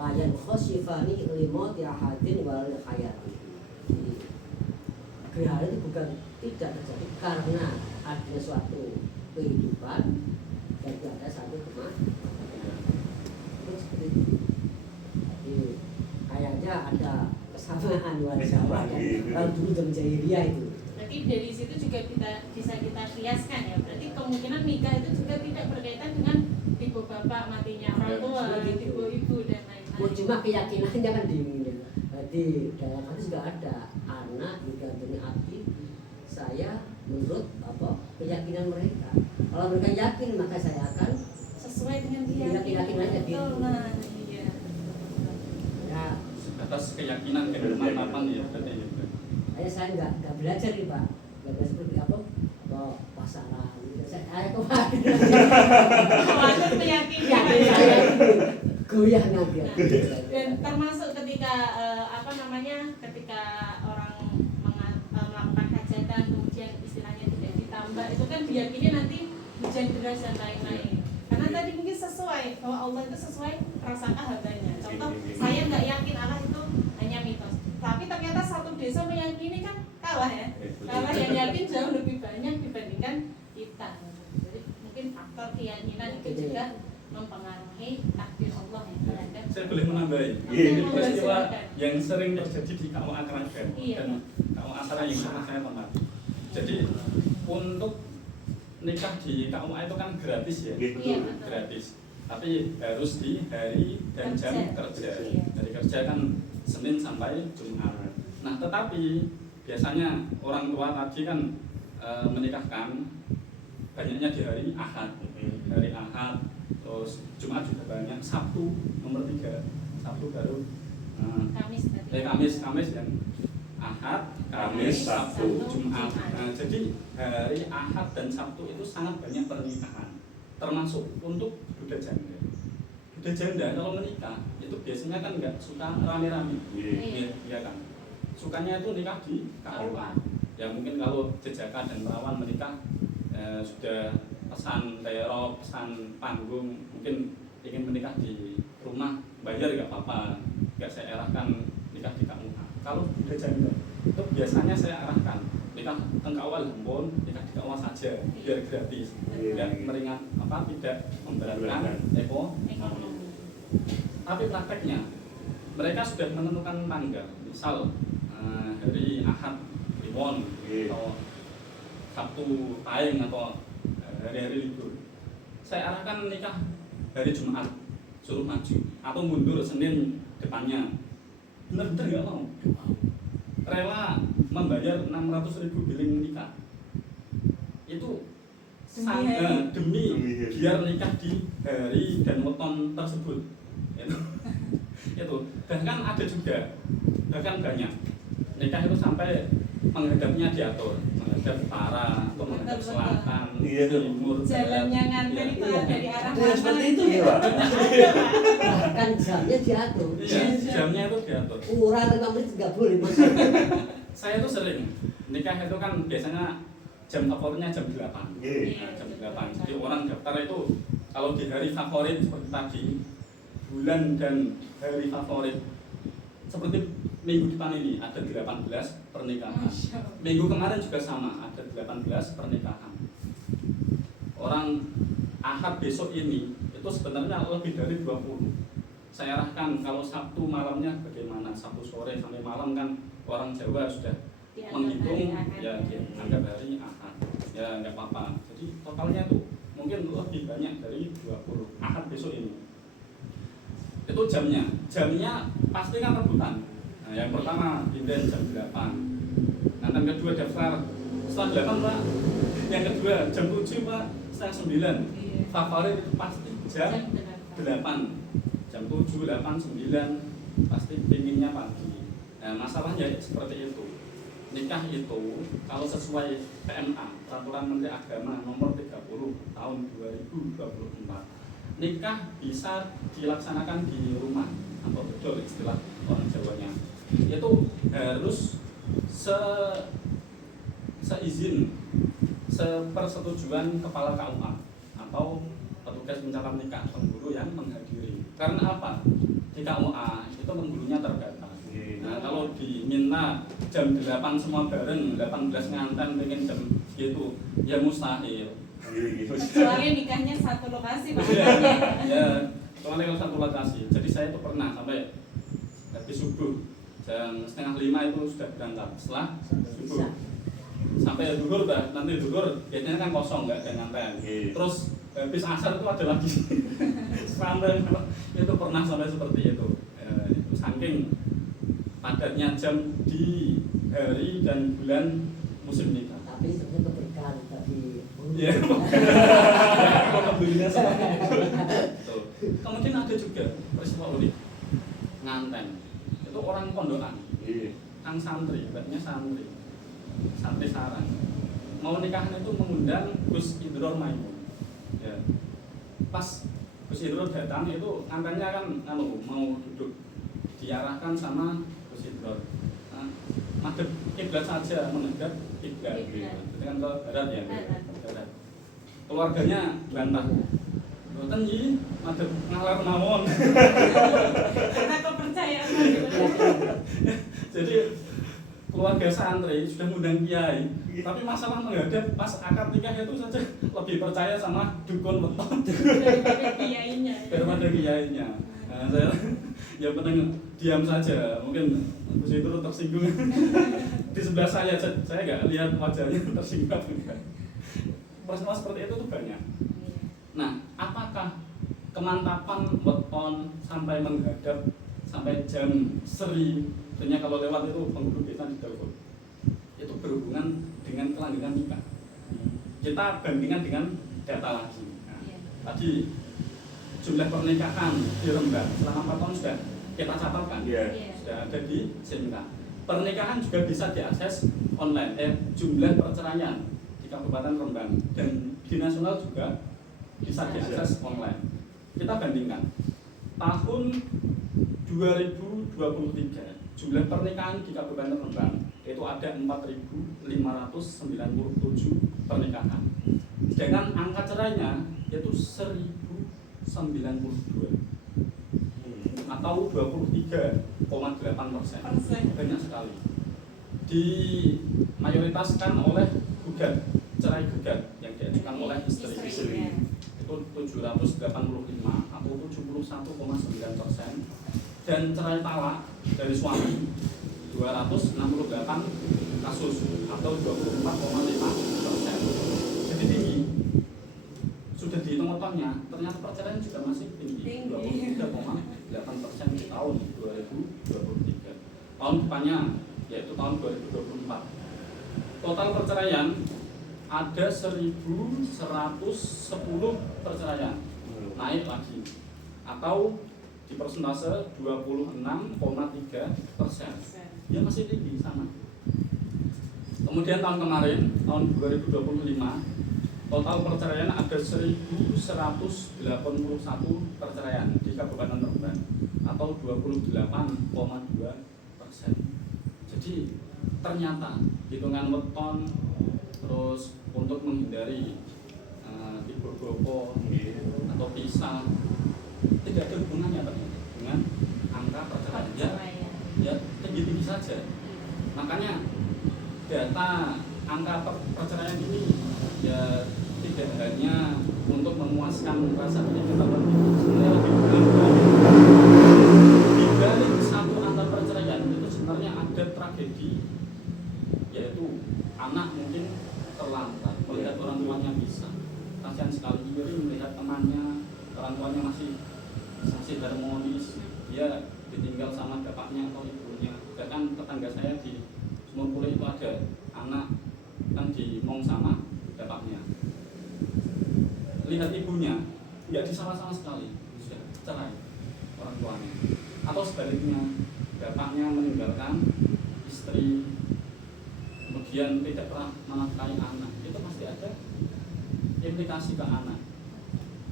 layan khosifani limot ya hadin wal khayati. Gerhana itu bukan tidak terjadi karena adanya suatu kehidupan dan tidak ada satu kematian. Itu seperti itu. Jadi kayaknya ada kesamaan wajah kalau dulu zaman jahiliyah itu. Berarti dari situ juga bisa kita kiaskan ya. Berarti kemungkinan nikah itu juga tidak berkaitan dengan tipe bapak matinya orang tua, tipe ibu dan lain-lain. Cuma keyakinannya kan di dalam hadis juga ada anak digantungnya abdi saya menurut keyakinan mereka. Kalau mereka yakin maka saya akan sesuai dengan keyakinannya gitu. Iya. Ya, atas keyakinan kemantapan ya berarti ya. Saya nggak belajar nih Pak, nggak belajar seperti apa pasaran. Saya kemarin Keyakinan saya goyah nanti. Dan termasuk ketika ketika orang melakukan hajatan kemudian istilahnya tidak ditambah itu kan diyakini nanti hujan deras dan lain-lain. Karena tadi mungkin sesuai bahwa Allah itu sesuai prasangka hambanya. Contoh saya nggak yakin Allah itu hanya mitos, tapi ternyata satu desa meyakini kan kalah ya. Kalah yang yakin jauh lebih banyak dibandingkan kita. Jadi mungkin faktor keyakinan itu juga mempengaruhi takdir Allah yang terhadap. Saya boleh menambahin. Ini peristiwa yang sering terjadi di KUA Kragen dan KUA Asara yang pernah saya temati. Jadi untuk nikah di KUA itu kan gratis ya, gratis. Tapi harus di hari dan jam kerja. Hari kerja kan Senin sampai Jumat. Nah, tetapi biasanya orang tua tadi kan menikahkan banyaknya di hari Ahad, terus Jumat juga banyak, Sabtu nomor 3, Sabtu baru Kamis yang Ahad, Kamis, Sabtu, Jumat. Nah, jadi hari Ahad dan Sabtu itu sangat banyak pernikahan, termasuk untuk duda janda. Duda janda kalau menikah itu biasanya kan nggak suka rame-rame, iya kan? Sukanya itu nikah di KUA. Ya mungkin kalau Jejaka dan Perawan menikah sudah pesan terop, pesan panggung, mungkin ingin menikah di rumah, bayar nggak apa-apa, nggak saya arahkan nikah di KUA. Kalau duda janda itu biasanya saya arahkan nikah tengkawal pun nikah di KUA saja biar gratis, dan meringan tidak memberatkan ekonomi. Tapi prakteknya mereka sudah menentukan tanggal, misal hari Ahad Kliwon atau Sabtu Paing atau hari-hari libur. Saya arahkan nikah hari Jumat suruh maju atau mundur Senin depannya. Bener-bener nggak mau. Rela membayar 600.000 billing nikah. Itu demi biar nikah di hari dan weton tersebut. Itu bahkan ada juga, bahkan banyak nikah itu sampai menghadapnya diatur, menghadap utara atau menghadap selatan, timur, jalannya nganter itu dari arah mana seperti itu gitu ya Pak. Bahkan jamnya diatur. iya, jamnya itu diatur. Kurang 5 menit nggak boleh. Saya tuh sering nikah itu kan biasanya jam favoritnya jam 8. Nah, jam 8. Jadi orang daftar itu kalau di hari favorit seperti tadi, bulan dan hari favorit seperti minggu depan ini ada 18 pernikahan. Minggu kemarin juga sama, ada 18 pernikahan. Orang Ahad besok ini itu sebenarnya lebih dari 20. Saya arahkan kalau Sabtu malamnya bagaimana, Sabtu sore sampai malam kan orang Jawa sudah menghitung ya dianggap hari Ahad. Ya nggak apa-apa. Jadi totalnya tuh mungkin lebih banyak dari 20 Ahad besok ini. Itu jamnya pasti kan rebutan. Nah, yang pertama inden jam 8. Nah, yang kedua daftar setelah 8 Pak. Yang kedua jam 7 Pak, setengah 9. Favorit itu pasti jam 8. Jam 7, 8, 9 pasti pinginnya pagi. Nah, masalahnya seperti itu. Nikah itu kalau sesuai PMA, Peraturan Menteri Agama nomor 30 tahun 2024, nikah bisa dilaksanakan di rumah atau bedol istilah orang Jawanya. Itu harus seizin, sepersetujuan kepala KUA atau petugas pencatat nikah pengguru yang menghadiri. Karena apa? Di KUA itu penggulunya terbatas. Nah, kalau diminta jam 8 semua bareng, 18 nganten pengen jam gitu, ya mustahil. Kecuali nikahnya satu lokasi Pak. Ya, kecuali kalau satu lokasi. Jadi saya itu pernah sampai habis subuh jam 4:30 itu sudah berangkat. Setelah subuh sampai duhur Pak, nanti duhur biasanya kan kosong, nggak ada nganten. Terus habis asar itu ada lagi sampai itu pernah sampai seperti itu. Itu saking padatnya jam di hari dan bulan musim nikah. Tapi sebenarnya keberkahan tadi. Iya. Alhamdulillah seperti itu. Kemudian ada juga peristiwa unik nganten. Itu orang pondokan. Kang santri, ibaratnya santri sarang. Mau nikahan itu mengundang Gus Idror Maimun. Ya. Pas Gus Idror datang itu ngantennya kan mau duduk, diarahkan sama Gus Idror. Nah, madhep kiblat saja, menghadap kiblat. Itu kan ke barat ya. Barat. Keluarganya bantah. Boten iki madhep ngalar mawon. Karena kepercayaan gitu. Jadi keluarga santri sudah mengundang kiai, tapi masalah menghadap pas akad nikah itu saja lebih percaya sama dukun weton Daripada kiainya. daripada kiainya. Nah, saya ya penting diam saja, mungkin Gus itu tersinggung. Di sebelah saya nggak lihat wajahnya tersinggung. Peristiwa seperti itu tuh banyak. Nah, apakah kemantapan weton sampai menghadap sampai jam seri, tentunya kalau lewat itu penghulu desa ditelepon, itu berhubungan dengan kelanggengan nikah. Kita bandingkan dengan data lagi. Nah, tadi jumlah pernikahan di Rembang selama 4 tahun sudah kita catatkan, sudah ada di SIMKA. Pernikahan juga bisa diakses online. Jumlah perceraian di Kabupaten Rembang dan di nasional juga bisa diakses online. Kita bandingkan tahun 2023 jumlah pernikahan di Kabupaten Rembang itu ada 4.597 pernikahan. Sedangkan angka cerainya itu 1.092 atau 23,8%. Banyak sekali. Dimayoritaskan oleh cerai gugat yang diajukan oleh istri. Itu 785 atau 71,9%, dan cerai talak dari suami 268 kasus atau 24,5%. Jadi tinggi. Sudah dihitung wetonnya ternyata perceraian juga masih tinggi, 23,8% di tahun 2023. Tahun depannya yaitu tahun 2024. Total perceraian ada 1.110 perceraian, naik lagi atau di persentase 26,3%. Ya masih tinggi sama. Kemudian tahun kemarin, tahun 2025, total perceraian ada 1.181 perceraian di Kabupaten Rembang atau 28,2%. Jadi ternyata hitungan weton terus untuk menghindari dibogopo atau pisah tidak ada hubungannya ternyata dengan angka perceraian ya tinggi-tinggi saja. Makanya data angka perceraian ini ya tidak hanya untuk memuaskan rasa ingin kita sebenarnya lebih di balik satu angka perceraian itu sebenarnya ada tragedi, yaitu anak mungkin terlantar melihat orang tuanya bisa, kasihan sekali iri melihat temannya orang tuanya masih harmonis, dia ditinggal sama bapaknya atau ibunya. Bahkan tetangga saya di Sumur Puluh itu ada anak kan dimong sama bapaknya, lihat ibunya nggak disama-sama sekali, sudah cerai orang tuanya. Atau sebaliknya, bapaknya meninggalkan istri kemudian tidak pernah menafkahi anak, itu pasti ada implikasi ke anak,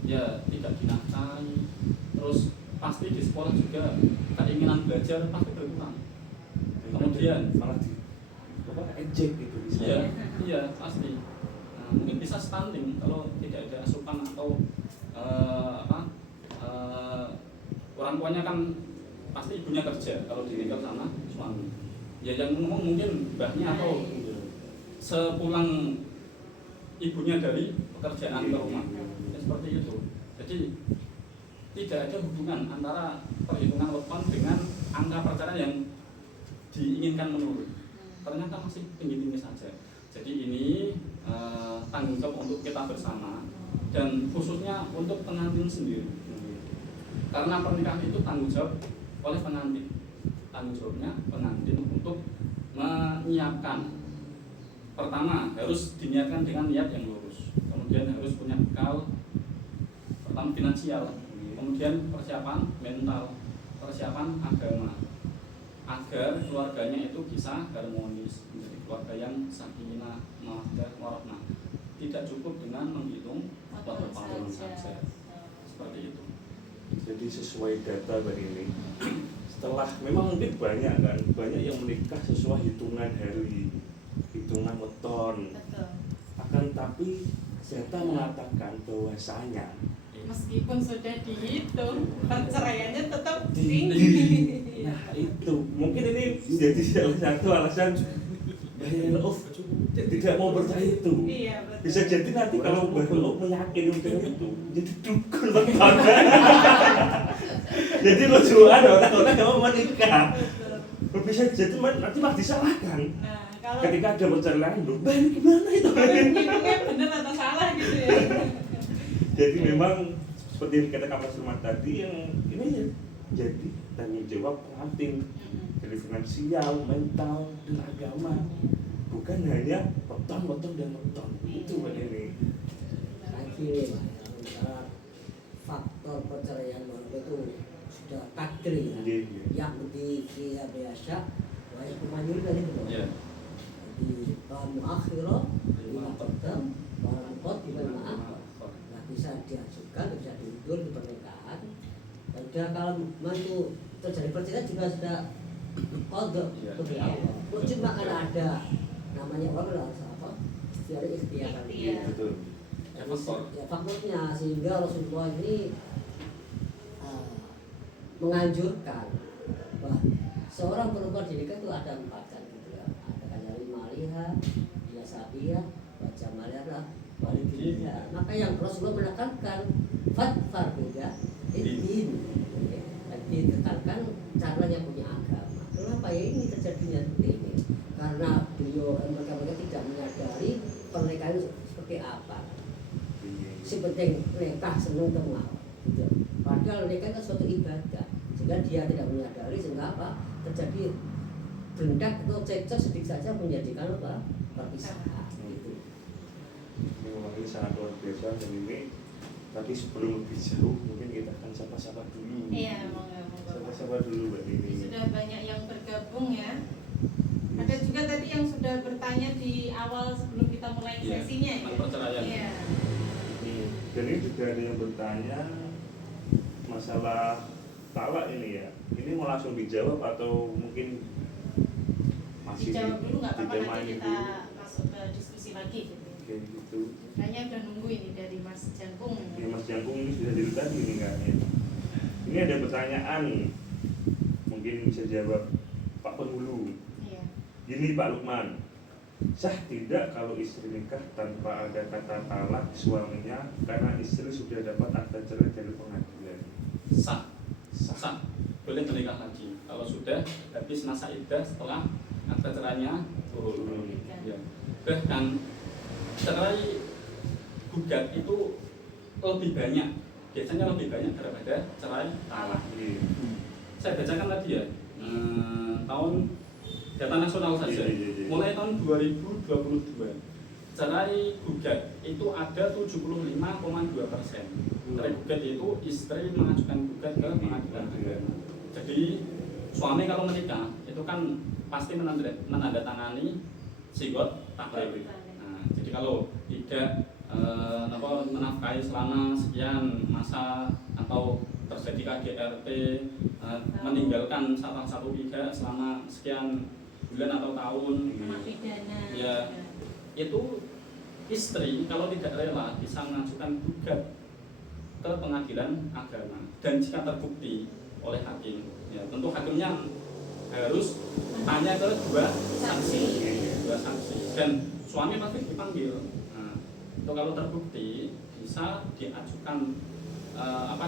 ya tidak dinafkahi, terus pasti di sekolah juga keinginan belajar pasti berkurang. Kemudian malah di ejek gitu bisa. Iya pasti. Nah, mungkin bisa stunting kalau tidak ada asupan atau orang tuanya kan pasti ibunya kerja kalau ditinggal sama suami. Ya yang ngomong mungkin mbahnya atau sepulang ibunya dari pekerjaan ke rumah. Ya, seperti itu. Jadi tidak ada hubungan antara perhitungan weton dengan angka perceraian yang diinginkan menurun. Ternyata masih tinggi-tinggi saja. Jadi ini tanggung jawab untuk kita bersama dan khususnya untuk pengantin sendiri. Karena pernikahan itu tanggung jawab oleh pengantin. Tanggung jawabnya pengantin untuk menyiapkan. Pertama harus diniatkan dengan niat yang lurus. Kemudian harus punya bekal. Pertama finansial. Kemudian persiapan mental, persiapan agama, agar keluarganya itu bisa harmonis, menjadi keluarga yang sakinah, mawaddah, warahmah. Tidak cukup dengan menghitung tahun saja. Seperti itu. Jadi sesuai data Mbak ini, setelah memang mungkin banyak yang menikah sesuai hitungan hari, hitungan weton. Akan tapi data mengatakan bahwasanya meskipun sudah dihitung perceraiannya tetap tinggi. tinggi. Nah itu mungkin ini menjadi salah satu alasan tidak mau percaya itu. Iya, betul. Bisa jadi nanti kalau Mbak meyakini dengan itu jadi dukun weton. Jadi lucuan orang-orang yang mau menikah. Bisa jadi nanti malah disalahkan. Nah, kalau Ketika ada perceraian, Mbak ini gimana itu? ngitungnya benar atau salah gitu ya. Jadi memang seperti yang dikatakan Mas Rumah tadi, yang ini ya jadi tanggung jawab pengantin dari finansial, mental, dan agama, bukan hanya weton dan weton. Itu Mbak ini. Akhirnya faktor perceraian itu sudah takdir ya. Yang di biasa banyak pemanyur dari itu. Jadi kamu akhirah lima kodam, orang kot di mana bisa diajukan, bisa diundur di pernikahan. Dan juga kalau mantu terjadi perceraian juga sudah kodok lebih awal. Cuma karena ada namanya orang apa? Ikhtiar. Betul. Ya faktornya sehingga Rasulullah ini menganjurkan bahwa seorang perempuan dinikah itu ada 4 kan gitu ya. Ada kan dari maliha, dia sabiyah, baca maliha, walidiyah. Maka yang Rasulullah menekankan fatfar beda din. Dan ditekankan caranya punya agama. Kenapa ya ini terjadinya seperti ini? Karena beliau mereka tidak menyadari pernikahan seperti apa. si penting nikah seneng tengah gitu. Padahal nikah kan suatu ibadah sehingga dia tidak menyadari sehingga apa terjadi bendak atau cekcok sedikit saja menjadikan apa perpisahan gitu. Ini memang ini sangat luar biasa dan ini. Tapi sebelum lebih jauh mungkin kita akan sapa-sapa dulu. Iya, monggo. Sapa-sapa dulu Mbak Nini. Sudah banyak yang bergabung ya. Ada juga tadi yang sudah bertanya di awal sebelum kita mulai Iya, sesinya ya. tentang perceraian. Iya. Dan ini juga ada yang bertanya masalah talak ini ya. Ini mau langsung dijawab atau mungkin masih Dijawab dulu nggak apa-apa, nanti ditemanin kita dulu? masuk ke diskusi lagi gitu. Oke gitu. Kayaknya udah nunggu ini dari Mas Jangkung. Ini Mas Jangkung ini sudah dari tadi nih kayaknya. Ini ada pertanyaan, mungkin bisa jawab Pak Penghulu. Iya. Gini Pak Lukman, sah tidak kalau istri nikah tanpa ada kata talak suaminya karena istri sudah dapat akta cerai dari pengadilan? Sah. Sah. Boleh menikah lagi kalau sudah habis masa iddah setelah akta cerainya turun. Ya. Bahkan cerai gugat itu lebih banyak, biasanya lebih banyak daripada cerai talak. Iya. Saya bacakan tadi ya, tahun data nasional saja, Iya. mulai tahun 2022 cerai gugat itu ada 75,2%. Cerai gugat itu istri mengajukan gugat ke pengadilan agama. Jadi suami kalau menikah itu kan pasti menandatangani sigot taklif. Nah, jadi kalau tidak menafkahi selama sekian masa atau terjadi KDRT, meninggalkan salah satu pihak selama sekian bulan atau tahun, Kena pidana. ya itu istri kalau tidak rela bisa mengajukan gugat ke pengadilan agama, dan jika terbukti oleh hakim, ya tentu hakimnya harus tanya ke dua saksi, dan suami pasti dipanggil. Nah, itu kalau terbukti bisa diajukan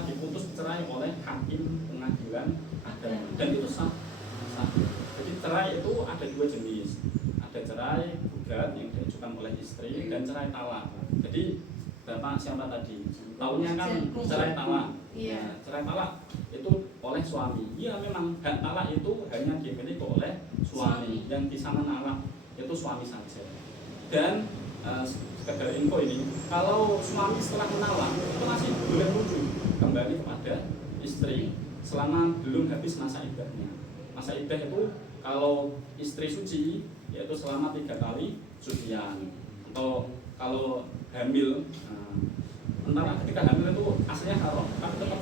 diputus cerai oleh hakim pengadilan agama, dan itu sah. Jadi cerai itu ada dua jenis, ada cerai gugat yang diajukan oleh istri dan cerai talak. Jadi Bapak siapa tadi? Tahunya kan cerai talak. Iya. Nah, cerai talak itu oleh suami. Iya memang hak talak itu hanya dimiliki oleh suami. Yang bisa menalak itu suami saja. Dan sekedar info ini, kalau suami setelah menalak itu masih boleh rujuk kembali kepada istri selama belum habis masa iddahnya. Masa iddah itu kalau istri suci yaitu selama 3 kali sucian, atau kalau hamil, antara ketika hamil itu aslinya haram tapi tetap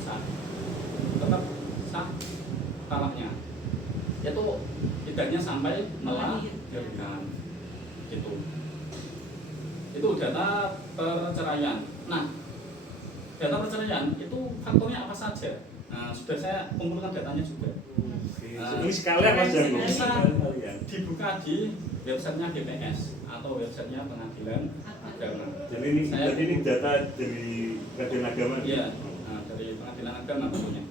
sah talaknya, yaitu iddahnya sampai melahirkan gitu. Itu data perceraian. Nah, data perceraian itu faktornya apa saja? Nah, sudah saya kumpulkan datanya juga. Ini sekalian Mas Jangkung. Bisa Sekalian. dibuka di websitenya BPS atau websitenya pengadilan agama. Jadi ini data dari pengadilan agama. Iya, dari pengadilan agama tentunya.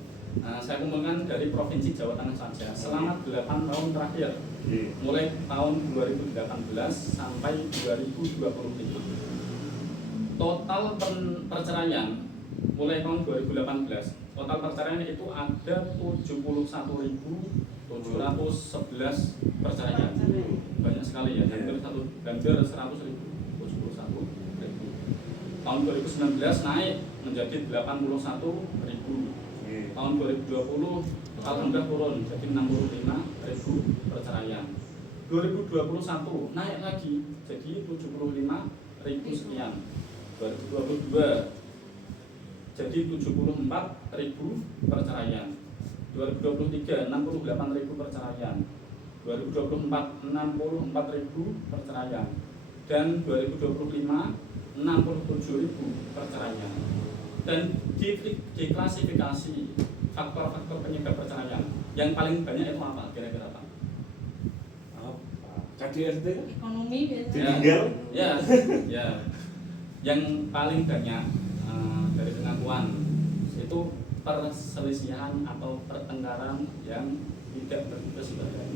Saya kumpulkan dari Provinsi Jawa Tengah saja selama 8 tahun terakhir, mulai tahun 2018 sampai 2025. Total perceraian mulai tahun 2018, total perceraian itu ada 71.711 perceraian. Banyak sekali ya, hampir 100.000. 71.000. Tahun 2019 naik menjadi 81.000. Tahun 2020 alhamdulillah turun jadi 65.000 perceraian. 2021 naik lagi jadi 75.000 sekian. 2022 jadi 74.000 perceraian. 2023 68.000 perceraian. 2024 64.000 perceraian. Dan 2025 67.000 perceraian. Dan diklasifikasi faktor-faktor penyebab perceraian yang paling banyak itu apa kira-kira Pak? KDRT? Ekonomi biasanya. Ditinggal? Ya. Yang paling banyak dari pengakuan itu perselisihan atau pertengkaran yang tidak berkesudahan.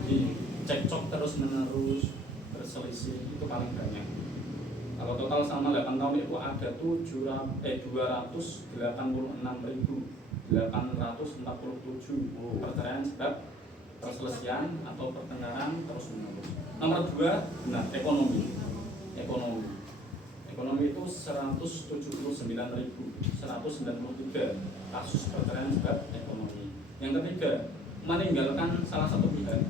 Jadi cekcok terus menerus, berselisih itu paling banyak. Kalau total selama 8 tahun itu ada 286.847 perceraian sebab perselisihan atau pertengkaran terus menerus. Nomor 2, benar, ekonomi itu 179.193 kasus perceraian sebab ekonomi. Yang ketiga, meninggalkan salah satu pihak,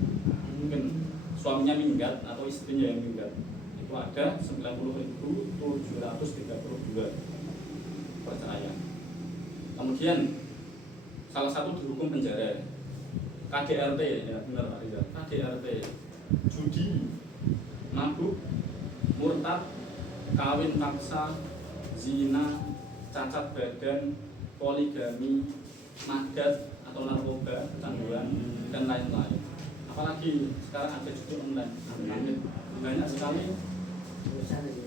mungkin suaminya minggat atau istrinya yang minggat, itu ada 90.732 perceraian. Kemudian salah satu dihukum penjara, KDRT, ya benar Pak Rizal, KDRT, judi, mabuk, murtad, kawin paksa, zina, cacat badan, poligami, madat atau narkoba, kecanduan, dan lain-lain. Apalagi sekarang ada judi online, banyak sekali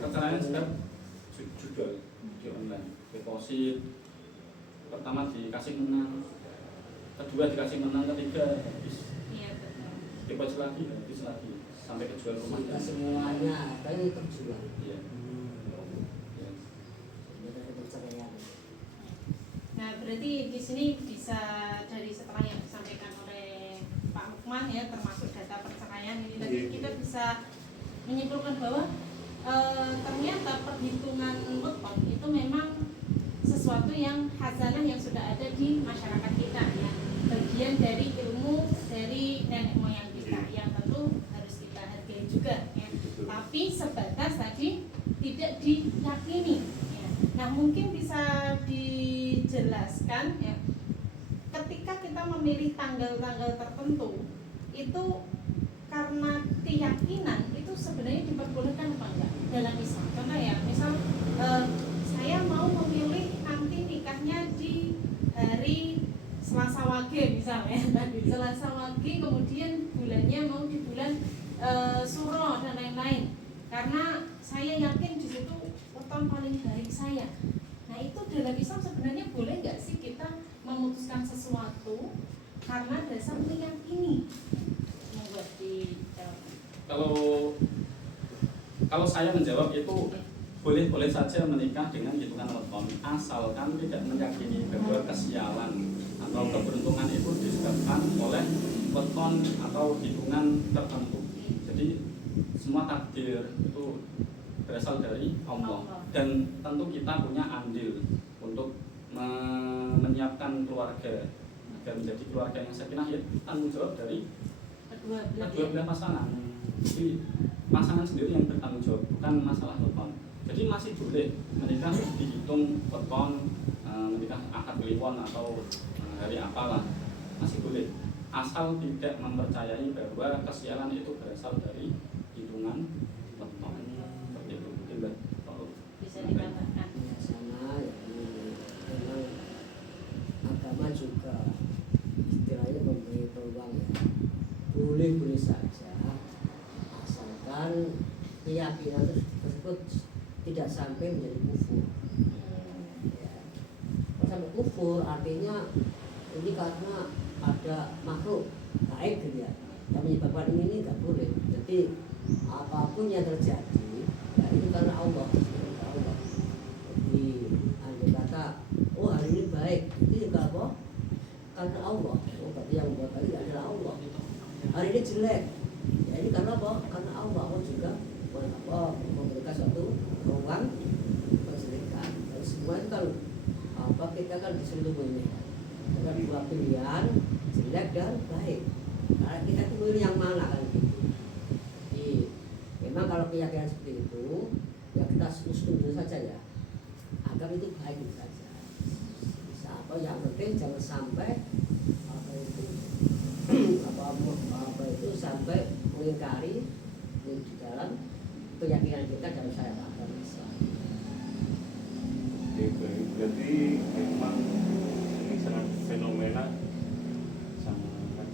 perceraian sebab judi online. Deposit pertama dikasih menang, kedua dikasih menang, ketiga habis. Iya betul. Deposit lagi, habis lagi, sampai kejual rumah. Sehingga semuanya apa ini terjual. Iya. Iya. Sebenarnya perceraian. Nah, berarti di sini bisa dari setelah yang disampaikan oleh Pak Lukman ya, termasuk data perceraian ini tadi kita bisa menyimpulkan bahwa ternyata perhitungan weton itu memang sesuatu yang khazanah yang sudah ada di masyarakat kita ya, bagian dari ilmu dari nenek moyang kita yang tentu harus kita hargai juga ya. Tapi sebatas tadi tidak diyakini ya. Nah, mungkin bisa dijelaskan ya, ketika kita memilih tanggal-tanggal tertentu itu karena keyakinan itu sebenarnya diperbolehkan apa enggak dalam Islam. Contoh ya, misal saya mau memilih nanti nikahnya di hari Selasa Wage misalnya, tadi Selasa Wage, kemudian bulannya mau di bulan Suro dan lain-lain, karena saya yakin di situ weton paling baik saya. Nah, itu dalam Islam sebenarnya boleh nggak sih kita memutuskan sesuatu karena dasar meyakini? Membuat dijawab. Kalau saya menjawab itu boleh-boleh saja menikah dengan hitungan weton, asalkan tidak meyakini bahwa kesialan atau keberuntungan itu disebabkan oleh weton atau hitungan tertentu. Jadi semua takdir itu berasal dari Allah, dan tentu kita punya andil untuk menyiapkan keluarga agar menjadi keluarga yang sakinah, ya tanggung jawab dari kedua belah pasangan. Jadi pasangan sendiri yang bertanggung jawab, bukan masalah weton. Jadi masih boleh menikah dihitung weton, menikah akad kliwon atau hari apalah, masih boleh, asal tidak mempercayai bahwa kesialan itu berasal dari hitungan weton. Seperti itu mungkin kalau Bisa dikatakan. Sama ya, memang agama juga istilahnya memberi peluang ya. Boleh-boleh saja, asalkan keyakinan tersebut tidak sampai menjadi kufur. Ya. Kalau sampai kufur artinya ini karena ada makhluk gaib gitu ya, yang menyebabkan ini nggak boleh. Jadi apapun yang terjadi ya itu karena Allah. Jadi andai kata oh hari ini baik, itu juga apa? Karena Allah. Oh berarti yang membuat baik adalah Allah. Hari ini jelek, ya ini karena apa? Karena Allah. Allah juga memberikan suatu ruang kejelekan. Dan semua itu kan apa, kita kan diselubungi ada dua pilihan, jelek dan baik. Karena kita itu pilih yang mana kan gitu. Jadi memang kalau keyakinan seperti itu ya kita setuju saja ya, agar itu baik saja. Bisa apa yang penting jangan sampai apa itu sampai mengingkari di dalam keyakinan kita dalam syariat agama Islam. Berarti memang ini sangat fenomena, sangat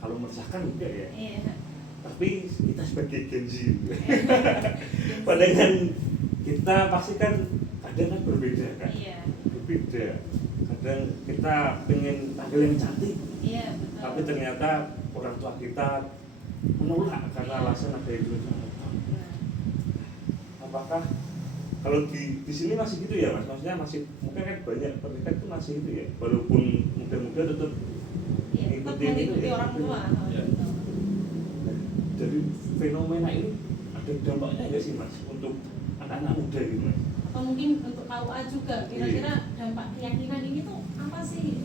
kalau meresahkan enggak ya. Iya. Tapi kita sebagai Gen Z, pandangan kita pasti kan kadang kan berbeda kan. Iya. Berbeda. Kadang kita pengen tampil yang cantik, Iya, betul. tapi ternyata orang tua kita menolak karena alasan ada itu. Nah, apakah kalau di sini masih gitu ya mas, maksudnya masih mungkin kan banyak pernikahan itu masih gitu ya, walaupun muda-muda tetap Iya, tetap mengikuti orang tua. Iya. Gitu. dari fenomena ini ada dampaknya nggak sih mas untuk anak-anak muda gitu mas? Atau mungkin untuk KUA juga, kira-kira dampak keyakinan ini tuh apa sih?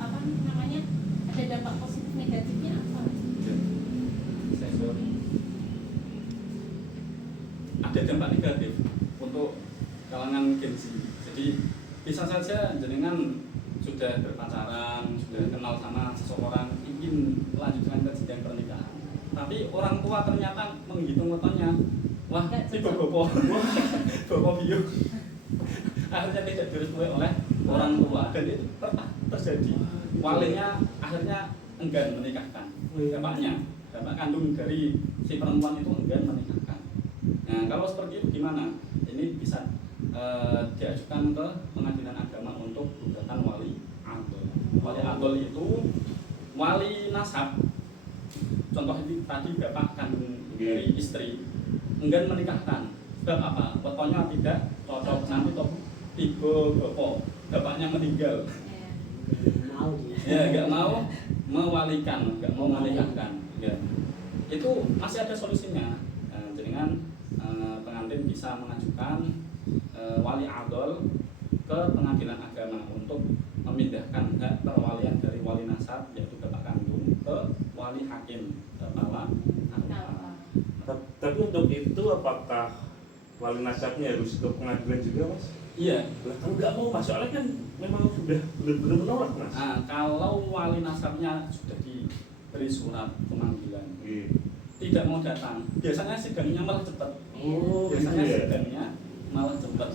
Apa namanya? Ada dampak positif negatifnya apa? Sensor. Ada dampak negatif untuk kalangan Gen Z. Jadi bisa saja jenengan sudah berpacaran, sudah kenal sama seseorang, ingin lanjutkan ke jenjang pernikahan. Tapi orang tua ternyata menghitung waktunya, wah Nggak si cocok. bobo, bobo biu. Akhirnya tidak direstui oleh orang tua dan itu pernah terjadi. Walinya akhirnya enggan menikahkan bapaknya, bapak kandung dari si perempuan itu enggan menikahkan. Nah kalau seperti itu gimana? Ini bisa diajukan ke pengadilan agama untuk gugatan wali adol. Wali adol itu wali nasab. Contoh ini tadi bapak kandung dari istri enggan menikahkan. Sebab apa? Fotonya tidak cocok, nanti toh tiba bapak bapaknya meninggal. Iya. Mau dia. Ya nggak mau mewalikan, nggak mau menikahkan. Ya. Itu masih ada solusinya. Dengan pengantin bisa mengajukan wali adol ke pengadilan agama untuk memindahkan hak perwalian dari wali nasab yaitu bapak kandung ke wali hakim kepala agama. Tapi untuk itu apakah wali nasabnya harus ke pengadilan juga mas? Iya. Lah kalau nggak mau mas, soalnya kan memang sudah benar-benar menolak mas. Nah, kalau wali nasabnya sudah diberi surat pemanggilan, Iya. tidak mau datang, biasanya sidangnya malah cepat. Oh, Biasanya gitu ya? sidangnya malah cepat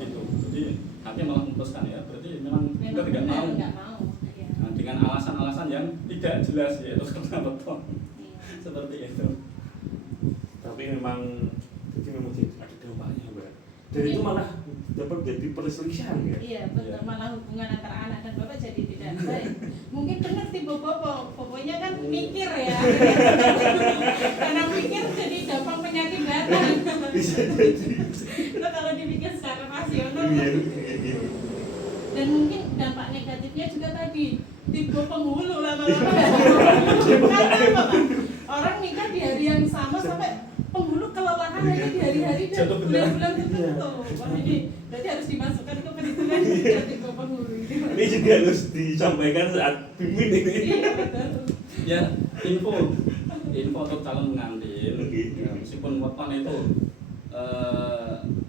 gitu. Jadi hakim malah memutuskan ya, berarti memang kita Memang tidak benar mau. nggak mau. Iya. Nah, dengan alasan-alasan yang tidak jelas yaitu karena betul Iya. seperti itu. Tapi memang ada dampaknya mbak. Dan itu malah dapat jadi perselisihan ya. Iya betul, Iya. malah hubungan antara anak dan bapak jadi tidak baik. Mungkin benar tipe bobo, bobonya kan mikir ya. Karena mikir jadi gampang penyakit datang. Bisa jadi. Itu kalau dipikir secara rasional. Iya, iya. Dan mungkin dampak negatifnya juga tadi tipe penghulu lama-lama. Karena apa Pak? Orang nikah di hari yang sama sampai penghulu kelelahan aja di hari-hari dan Jatuh beneran. bulan-bulan tertentu. Wah ini berarti harus dimasukkan ke perhitungan tipe penghulu ini. Ini juga harus disampaikan saat bimbing ini. Iya betul. Ya, info untuk calon pengantin. Oke. Ya, meskipun weton itu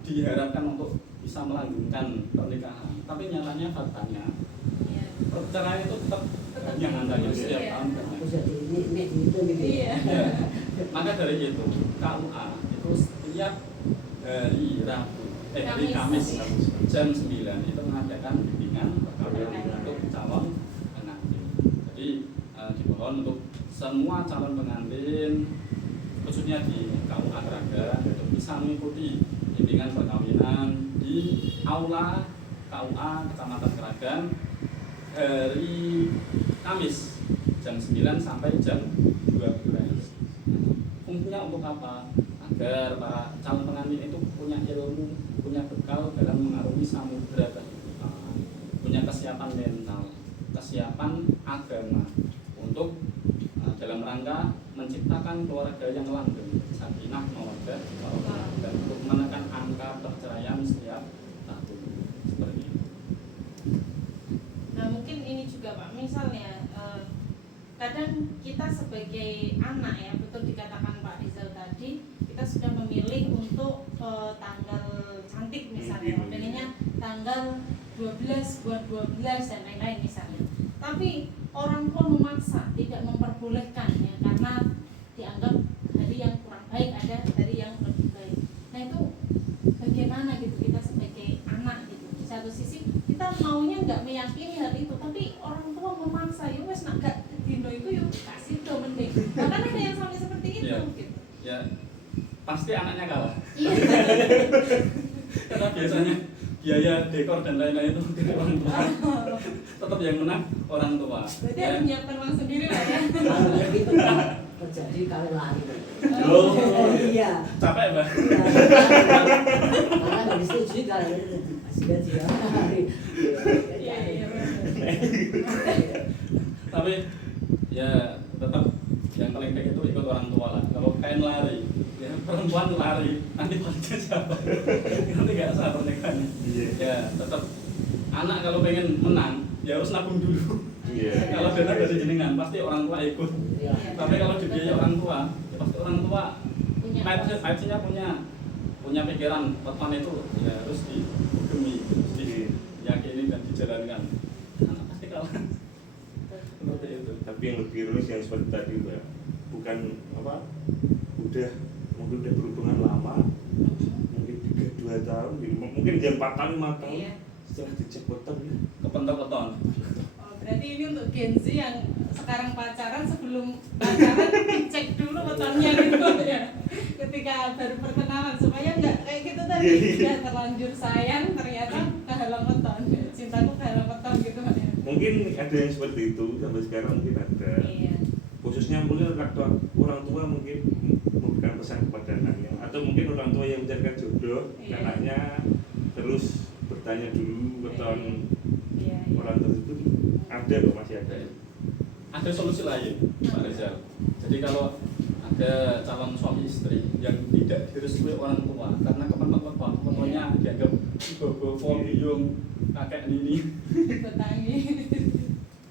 diharapkan untuk bisa melanggengkan pernikahan, tapi nyatanya faktanya Iya. perceraian itu tetap yang antara setiap Iya. tahun. Aku jadi ini gitu gitu. Iya. Ya, maka dari itu KUA itu setiap hari Kamis jam 9 itu mengadakan bimbingan perkawinan untuk calon pengantin. Jadi dimohon untuk semua calon pengantin khususnya di KUA Kragan untuk bisa mengikuti bimbingan perkawinan di aula KUA Kecamatan Kragan hari Kamis jam 9 sampai jam 12. Fungsinya untuk apa? Agar para calon pengantin itu punya ilmu, punya bekal dalam mengarungi samudera kehidupan, punya kesiapan mental, kesiapan agama untuk dalam rangka menciptakan keluarga yang langgeng, sakinah mawaddah warahmah, dan untuk menekan angka perceraian setiap tahun seperti itu. Nah mungkin ini juga Pak, misalnya kadang kita sebagai anak ya, betul dikatakan Pak Rizal tadi, kita sudah memilih untuk tanggal cantik misalnya, pengennya tanggal 12 buat 12 dan lain-lain misalnya. Tapi orang tua memaksa, tidak memperbolehkan ya, karena dianggap hari yang kurang baik ada hari yang lebih baik. Nah itu bagaimana gitu kita sebagai anak gitu. Di satu sisi kita maunya nggak meyakini hal itu, tapi orang tua memaksa, ya wes nak gak dino itu yuk kasih do mending. Bahkan ada yang sampai seperti itu Ya. gitu. Ya, pasti anaknya kalah. Iya. Karena biasanya biaya dekor dan lain-lain itu dari orang tua. Tetap yang menang orang tua. Berarti Ya. harus menyiapkan uang sendiri lah ya. Kalau gitu terjadi kalau lari. Oh, Iya. Capek, Mbak. Iya. Karena nggak disetujui kalau itu hasilnya dia lari. Iya, iya. Tapi ya tetap yang paling baik itu ikut orang tua lah. Kalau kain lari, ya perempuan lari, nanti pacarnya siapa? Nanti nggak sah pernikahannya. Iya. Ya tetap anak kalau pengen menang, ya harus nabung dulu. Iya. Kalau dana dari jenengan pasti orang tua ikut. Iya. Tapi kalau dibiayai orang tua, ya pasti orang tua Punya pastinya punya pikiran weton itu ya harus dihukumi, harus diyakini dan dijalankan. Anak pasti kalah. Seperti itu. Tapi yang lebih ironis yang seperti tadi Mbak, bukan apa, mungkin udah berhubungan lama, mungkin 2 tahun, mungkin dia 4 tahun 5 tahun, Iya. setelah dicek weton ya. Kepentok-keton. Oh, berarti ini untuk Gen Z yang sekarang pacaran, sebelum pacaran dicek dulu wetonnya gitu ya. Ketika baru perkenalan supaya nggak kayak gitu tadi, udah terlanjur sayang ternyata kehalang weton. Cintaku kehalang weton gitu kan ya. Mungkin ada yang seperti itu sampai sekarang mungkin ada. Iya. Khususnya mungkin orang tua mungkin memberikan pesan kepada anaknya, atau mungkin orang tua yang mencarikan jodoh Iya. anaknya terus bertanya dulu weton Iya, iya. orang tersebut. Ada kok, masih ada. Ada solusi lain, Pak Rizal. Jadi kalau ada calon suami istri yang tidak direstui orang tua karena kepentok-keton, pokoknya dianggap bobo, biung, kakek nini, Betangi.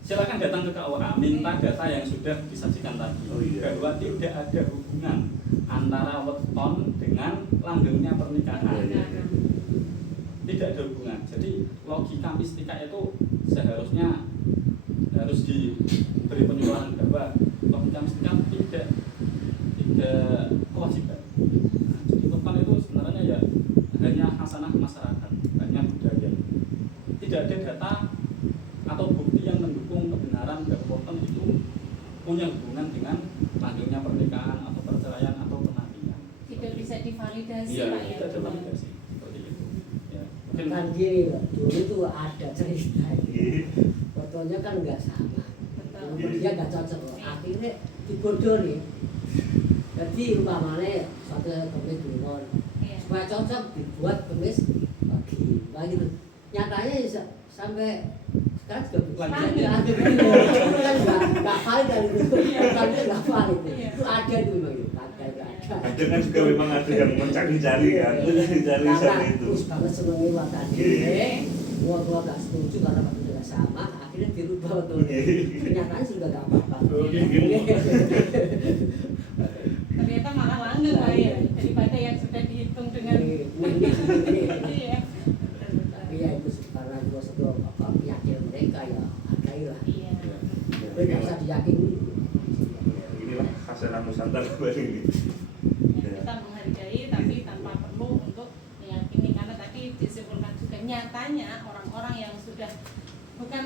silakan datang ke KUA, minta data yang sudah disajikan tadi, Oh, iya. bahwa tidak ada hubungan antara weton dengan langgengnya pernikahan. Iya, iya. Tidak ada hubungan. Jadi logika mistika itu seharusnya harus diberi penyuluhan bahwa logika mistika tidak kewajiban. Nah, jadi weton itu sebenarnya ya hanya hasanah masyarakat, hanya budaya. Tidak ada data atau bukti yang mendukung kebenaran bahwa weton itu punya hubungan dengan langgengnya pernikahan atau perceraian atau kematian. Tidak bisa divalidasi Iya, Pak ya. tidak ada validasi seperti itu. Ya, mungkin Kan gini loh, dulu tuh ada cerita ini. Iya. Fotonya kan nggak sama. Betul. Dia nggak cocok loh. Akhirnya dibodoh nih. Jadi umpamanya suatu kemis dulu Iya. supaya cocok dibuat kemis pagi, gitu. Nyatanya ya sampai sekarang juga Lanjut. ada nggak valid kan itu, kan nggak valid Iya. itu ada itu memang itu ada. Kadang kan juga memang ada yang mencari-cari kan, mencari seperti itu. Terus banget senengnya waktu tadi, Iya. gua nggak setuju karena waktu tidak sama, akhirnya dirubah tuh. Kenyataannya sudah nggak apa-apa. Oh, gitu. Ternyata malah langgeng Pak ya, daripada yang sudah dihitung dengan iya. Tapi ya itu karena gua sudah yakin mereka ya hargailah. Iya. Tapi nggak usah diyakini. Inilah khasnya Nusantara baru ini. Ya, kita menghargai tapi tanpa perlu untuk meyakini, karena tadi disimpulkan juga nyatanya orang-orang yang sudah bukan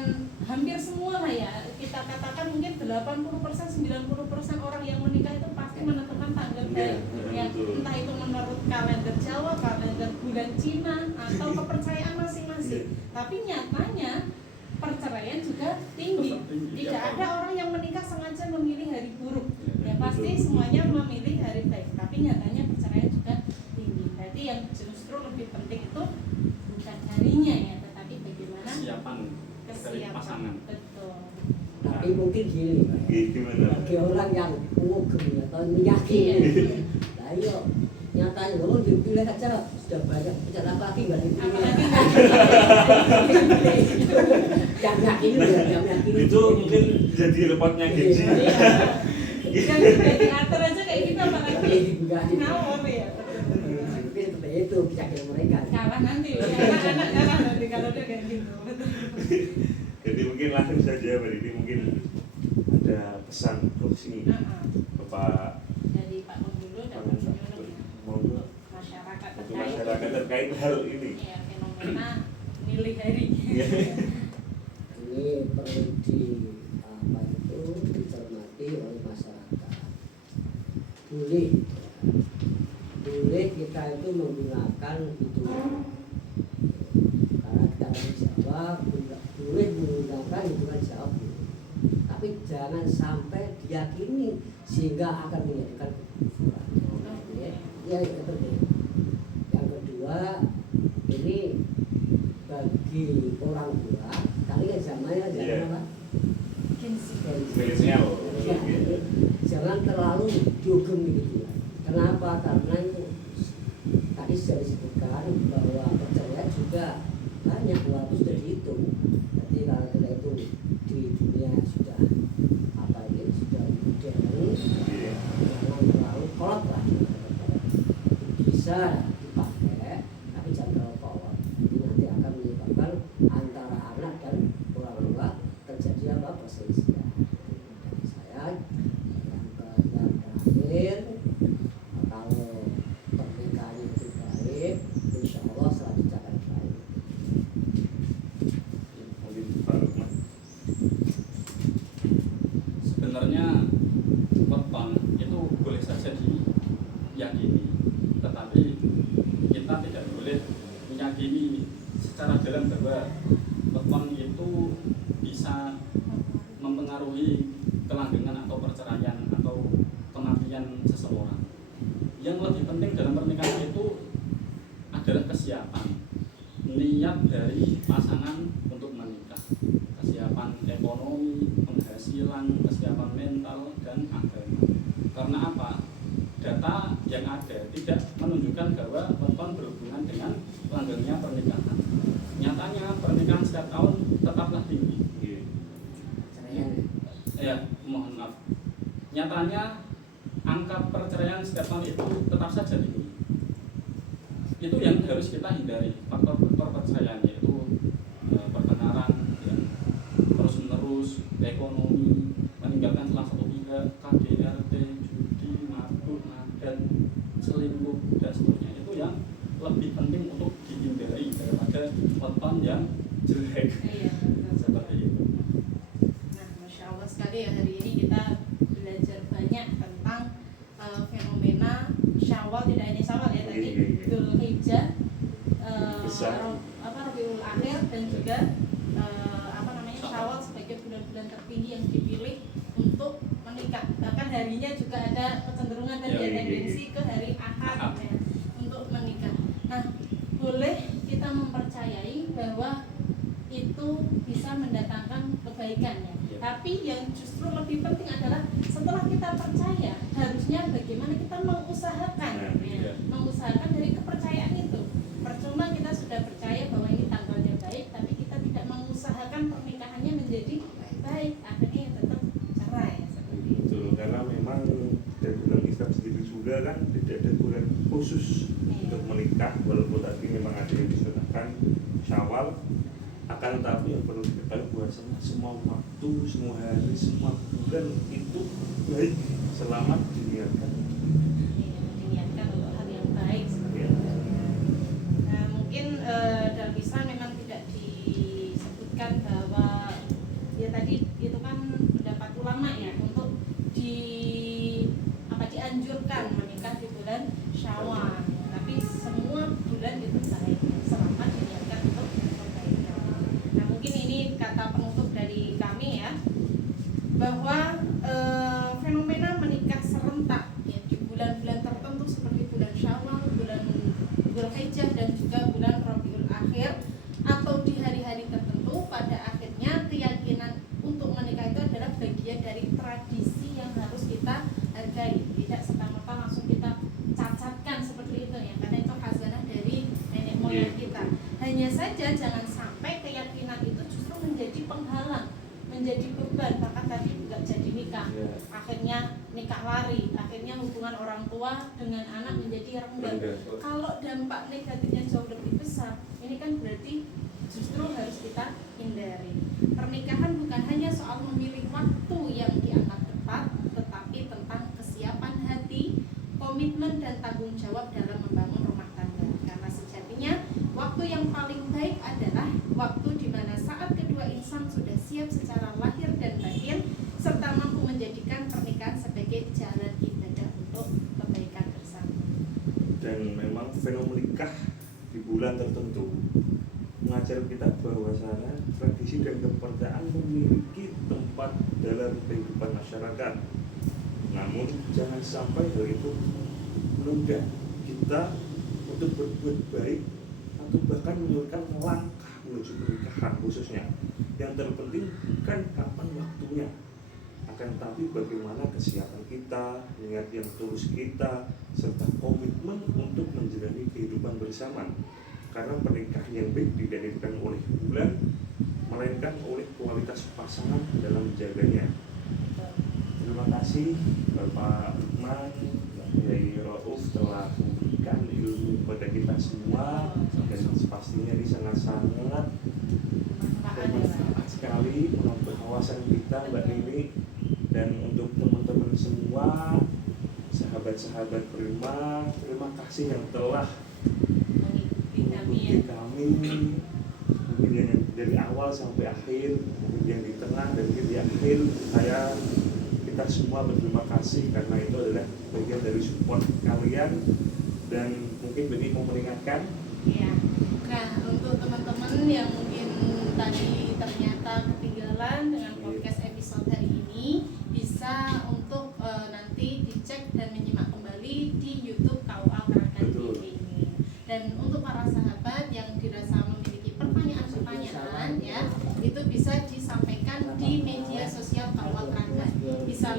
hampir semua lah ya, kita katakan mungkin 80% 90% orang yang menikah itu pasti menentukan tanggal Iya, baik ya, betul. entah itu menurut kalender Jawa, kalender bulan Cina atau kepercayaan masing-masing. Tapi nyatanya perceraian juga tinggi. Tidak ada orang yang menikah sengaja memilih hari buruk. Ya pasti semuanya memilih hari baik. Tapi nyatanya perceraian juga tinggi. Berarti yang justru lebih penting itu bukan harinya ya, tetapi bagaimana kesiapan dari pasangan. Betul. Tapi mungkin gini, Pak, ya. Gimana? Bagi orang yang mengugem atau meyakini, lah iya nyatanya kalau dipilih aja sudah banyak bicara apa lagi nggak dipilih. Apalagi Yang yakini udah yang yakini. Itu mungkin jadi repotnya Genji. yang sudah diatur aja kayak gitu, apalagi Enggak itu. ngawur ya. Betul. Tapi seperti itu keyakinan mereka. Kalah nanti, ya, anak-anak kalah nanti kalau dia kayak gitu. Betul. Jadi mungkin langsung saja ini mungkin ada pesan closing Bapak Dari Pak Pembulu dan Pak Pembulu Monggo. masyarakat Untuk terkait masyarakat terkait hal ini. ya, fenomena milih hari. Ini perlu dicermati oleh masyarakat. Boleh kita itu menggunakan hitungan. Karena kita orang Jawa boleh menggunakan hitungan Jawa. Tapi jangan sampai diyakini sehingga akan menjadikan kekufuran. Ya, itu penting. Yang kedua, ini bagi orang tua, kalian zamannya jangan apa? Gengsi. Milenial. Ya, jangan terlalu diugem gitu. Kenapa? Karena itu tadi sudah disebutkan bahwa perceraian juga banyak waktu sudah dihitung. Jadi kalau kita itu di dunia sudah apa ini sudah modern, jangan terlalu kolot lah. Bisa dipakai, tapi jangan terlalu kolot. Ini nanti akan menyebabkan antara anak dan orang tua terjadi apa perselisihan. Dari saya yang terakhir, kalau pernikahan itu baik, insya Allah selanjutnya akan baik. Mungkin Pak Lukman. Sebenarnya weton itu boleh saja diyakini, tetapi kita tidak boleh meyakini secara dalam bahwa weton itu bisa mempengaruhi kelanggengan atau perceraian atau kematian seseorang. Yang lebih penting dalam pernikahan itu adalah kesiapan niat dari pasangan untuk menikah, kesiapan ekonomi, penghasilan, kesiapan mental, dan agama. Karena apa? Data yang ada tidak menunjukkan bahwa weton berhubungan dengan langgengnya pernikahan. Nyatanya pernikahan setiap tahun tetaplah tinggi. Perceraian. Ya, mohon maaf. Nyatanya angka perceraian setiap tahun itu tetap saja tinggi. Itu yang harus kita hindari, faktor-faktor perceraian, yaitu pertengkaran yang terus-menerus, ekonomi, meninggalkan salah satu pihak, KDRT, judi, mabuk, madan, selingkuh, dan seterusnya. Itu yang lebih penting untuk dihindari daripada weton yang jelek. Iya, betul. Seperti itu. Nah, Masya Allah sekali ya, hari ini kita belajar banyak tentang fenomena Syawal, tidak hanya Syawal ya tadi, Dzulhijjah, Rabiul Akhir, dan juga Syawal sebagai bulan-bulan tertinggi yang dipilih untuk menikah. Bahkan harinya juga ada kecenderungan tadi ya, tendensi ke hari Ahad ya, untuk menikah. Nah, boleh kita mempercayai bahwa itu bisa mendatangkan kebaikan ya. Tapi yang justru lebih penting adalah setelah kita percaya, harusnya bagaimana kita mengusahakan ya, mengusahakan dari kepercayaan itu. Percuma kita sudah percaya bahwa ini tanggalnya baik, tapi kita tidak mengusahakan pernikahannya menjadi baik, akhirnya tetap cerai ya, seperti itu. Betul, karena memang dari dalam Islam sendiri juga kan tidak ada bulan khusus untuk menikah, walaupun tadi memang ada yang disunahkan Syawal, akan tetapi yang perlu diketahui bahwasanya semua waktu, semua hari, semua bulan itu baik selama diniatkan. Iya, diniatkan untuk hal yang baik seperti Ya. itu. Nah, mungkin dalam Islam memang tidak disebutkan bahwa ya tadi itu kan pendapat ulama ya untuk dianjurkan menikah di bulan Syawal. Tapi semua bulan itu baik selama diniatkan untuk kebaikan. Nah, mungkin ini kata penutup dari kami ya, bahwa fenomena menikah serentak ya, di bulan-bulan tertentu seperti bulan Syawal, bulan Dzulhijjah, dan juga bulan Rabiul Akhir, atau di hari-hari tertentu, pada akhirnya keyakinan untuk menikah itu adalah bagian dari tradisi yang harus kita hargai. Tidak serta-merta langsung kita cacatkan seperti itu ya, karena itu khazanah dari nenek moyang kita. Hanya saja jangan sampai keyakinan itu justru menjadi penghalang, menjadi beban, bahkan tadi nggak jadi nikah, akhirnya nikah lari, akhirnya hubungan orang tua dengan anak menjadi renggang. Kalau dampak negatifnya jauh lebih besar, ini kan berarti justru harus kita hindari. Pernikahan bukan hanya soal memilih waktu yang dianggap tepat, tetapi tentang kesiapan hati, komitmen, dan tanggung jawab dalam membangun rumah tangga. Karena sejatinya waktu yang paling baik adalah waktu di mana saat kedua insan sudah siap secara lahir dan batin, serta mampu menjadikan pernikahan sebagai jalan ibadah untuk kebaikan bersama. Dan memang fenomena menikah di bulan tertentu mengajar kita bahwasanya tradisi dan kepercayaan memiliki tempat dalam kehidupan masyarakat. Namun jangan sampai hal itu menunda kita untuk berbuat baik atau bahkan menyuruhkan langkah menuju pernikahan khususnya. Yang terpenting bukan kapan waktunya, akan tetapi bagaimana kesiapan kita, niat yang tulus kita, serta komitmen untuk menjalani kehidupan bersama. Karena pernikahan yang baik tidak ditentukan oleh bulan, melainkan oleh kualitas pasangan dalam menjaganya. Terima kasih Bapak Lukman, Kiai Rauf telah memberikan ilmu kepada kita semua, dan pastinya ini sangat-sangat bermanfaat sekali menambah wawasan kita Mbak Nini. Dan untuk teman-teman semua, sahabat-sahabat Prima, terima kasih yang telah mengikuti kami, mungkin yang dari awal sampai akhir, mungkin yang di tengah dan mungkin di akhir. Kita semua berterima kasih karena itu adalah bagian dari support kalian, dan mungkin Beni mau memperingatkan. Ya. Nah, untuk teman-teman yang mungkin tadi ternyata ketinggalan dengan podcast episode hari ini, bisa untuk nanti dicek dan menyimak kembali di YouTube KUA Keranggan TV ini. Dan untuk para sahabat yang dirasa memiliki pertanyaan-pertanyaan ya, itu bisa disampaikan di media sosial KUA Keranggan. Bisa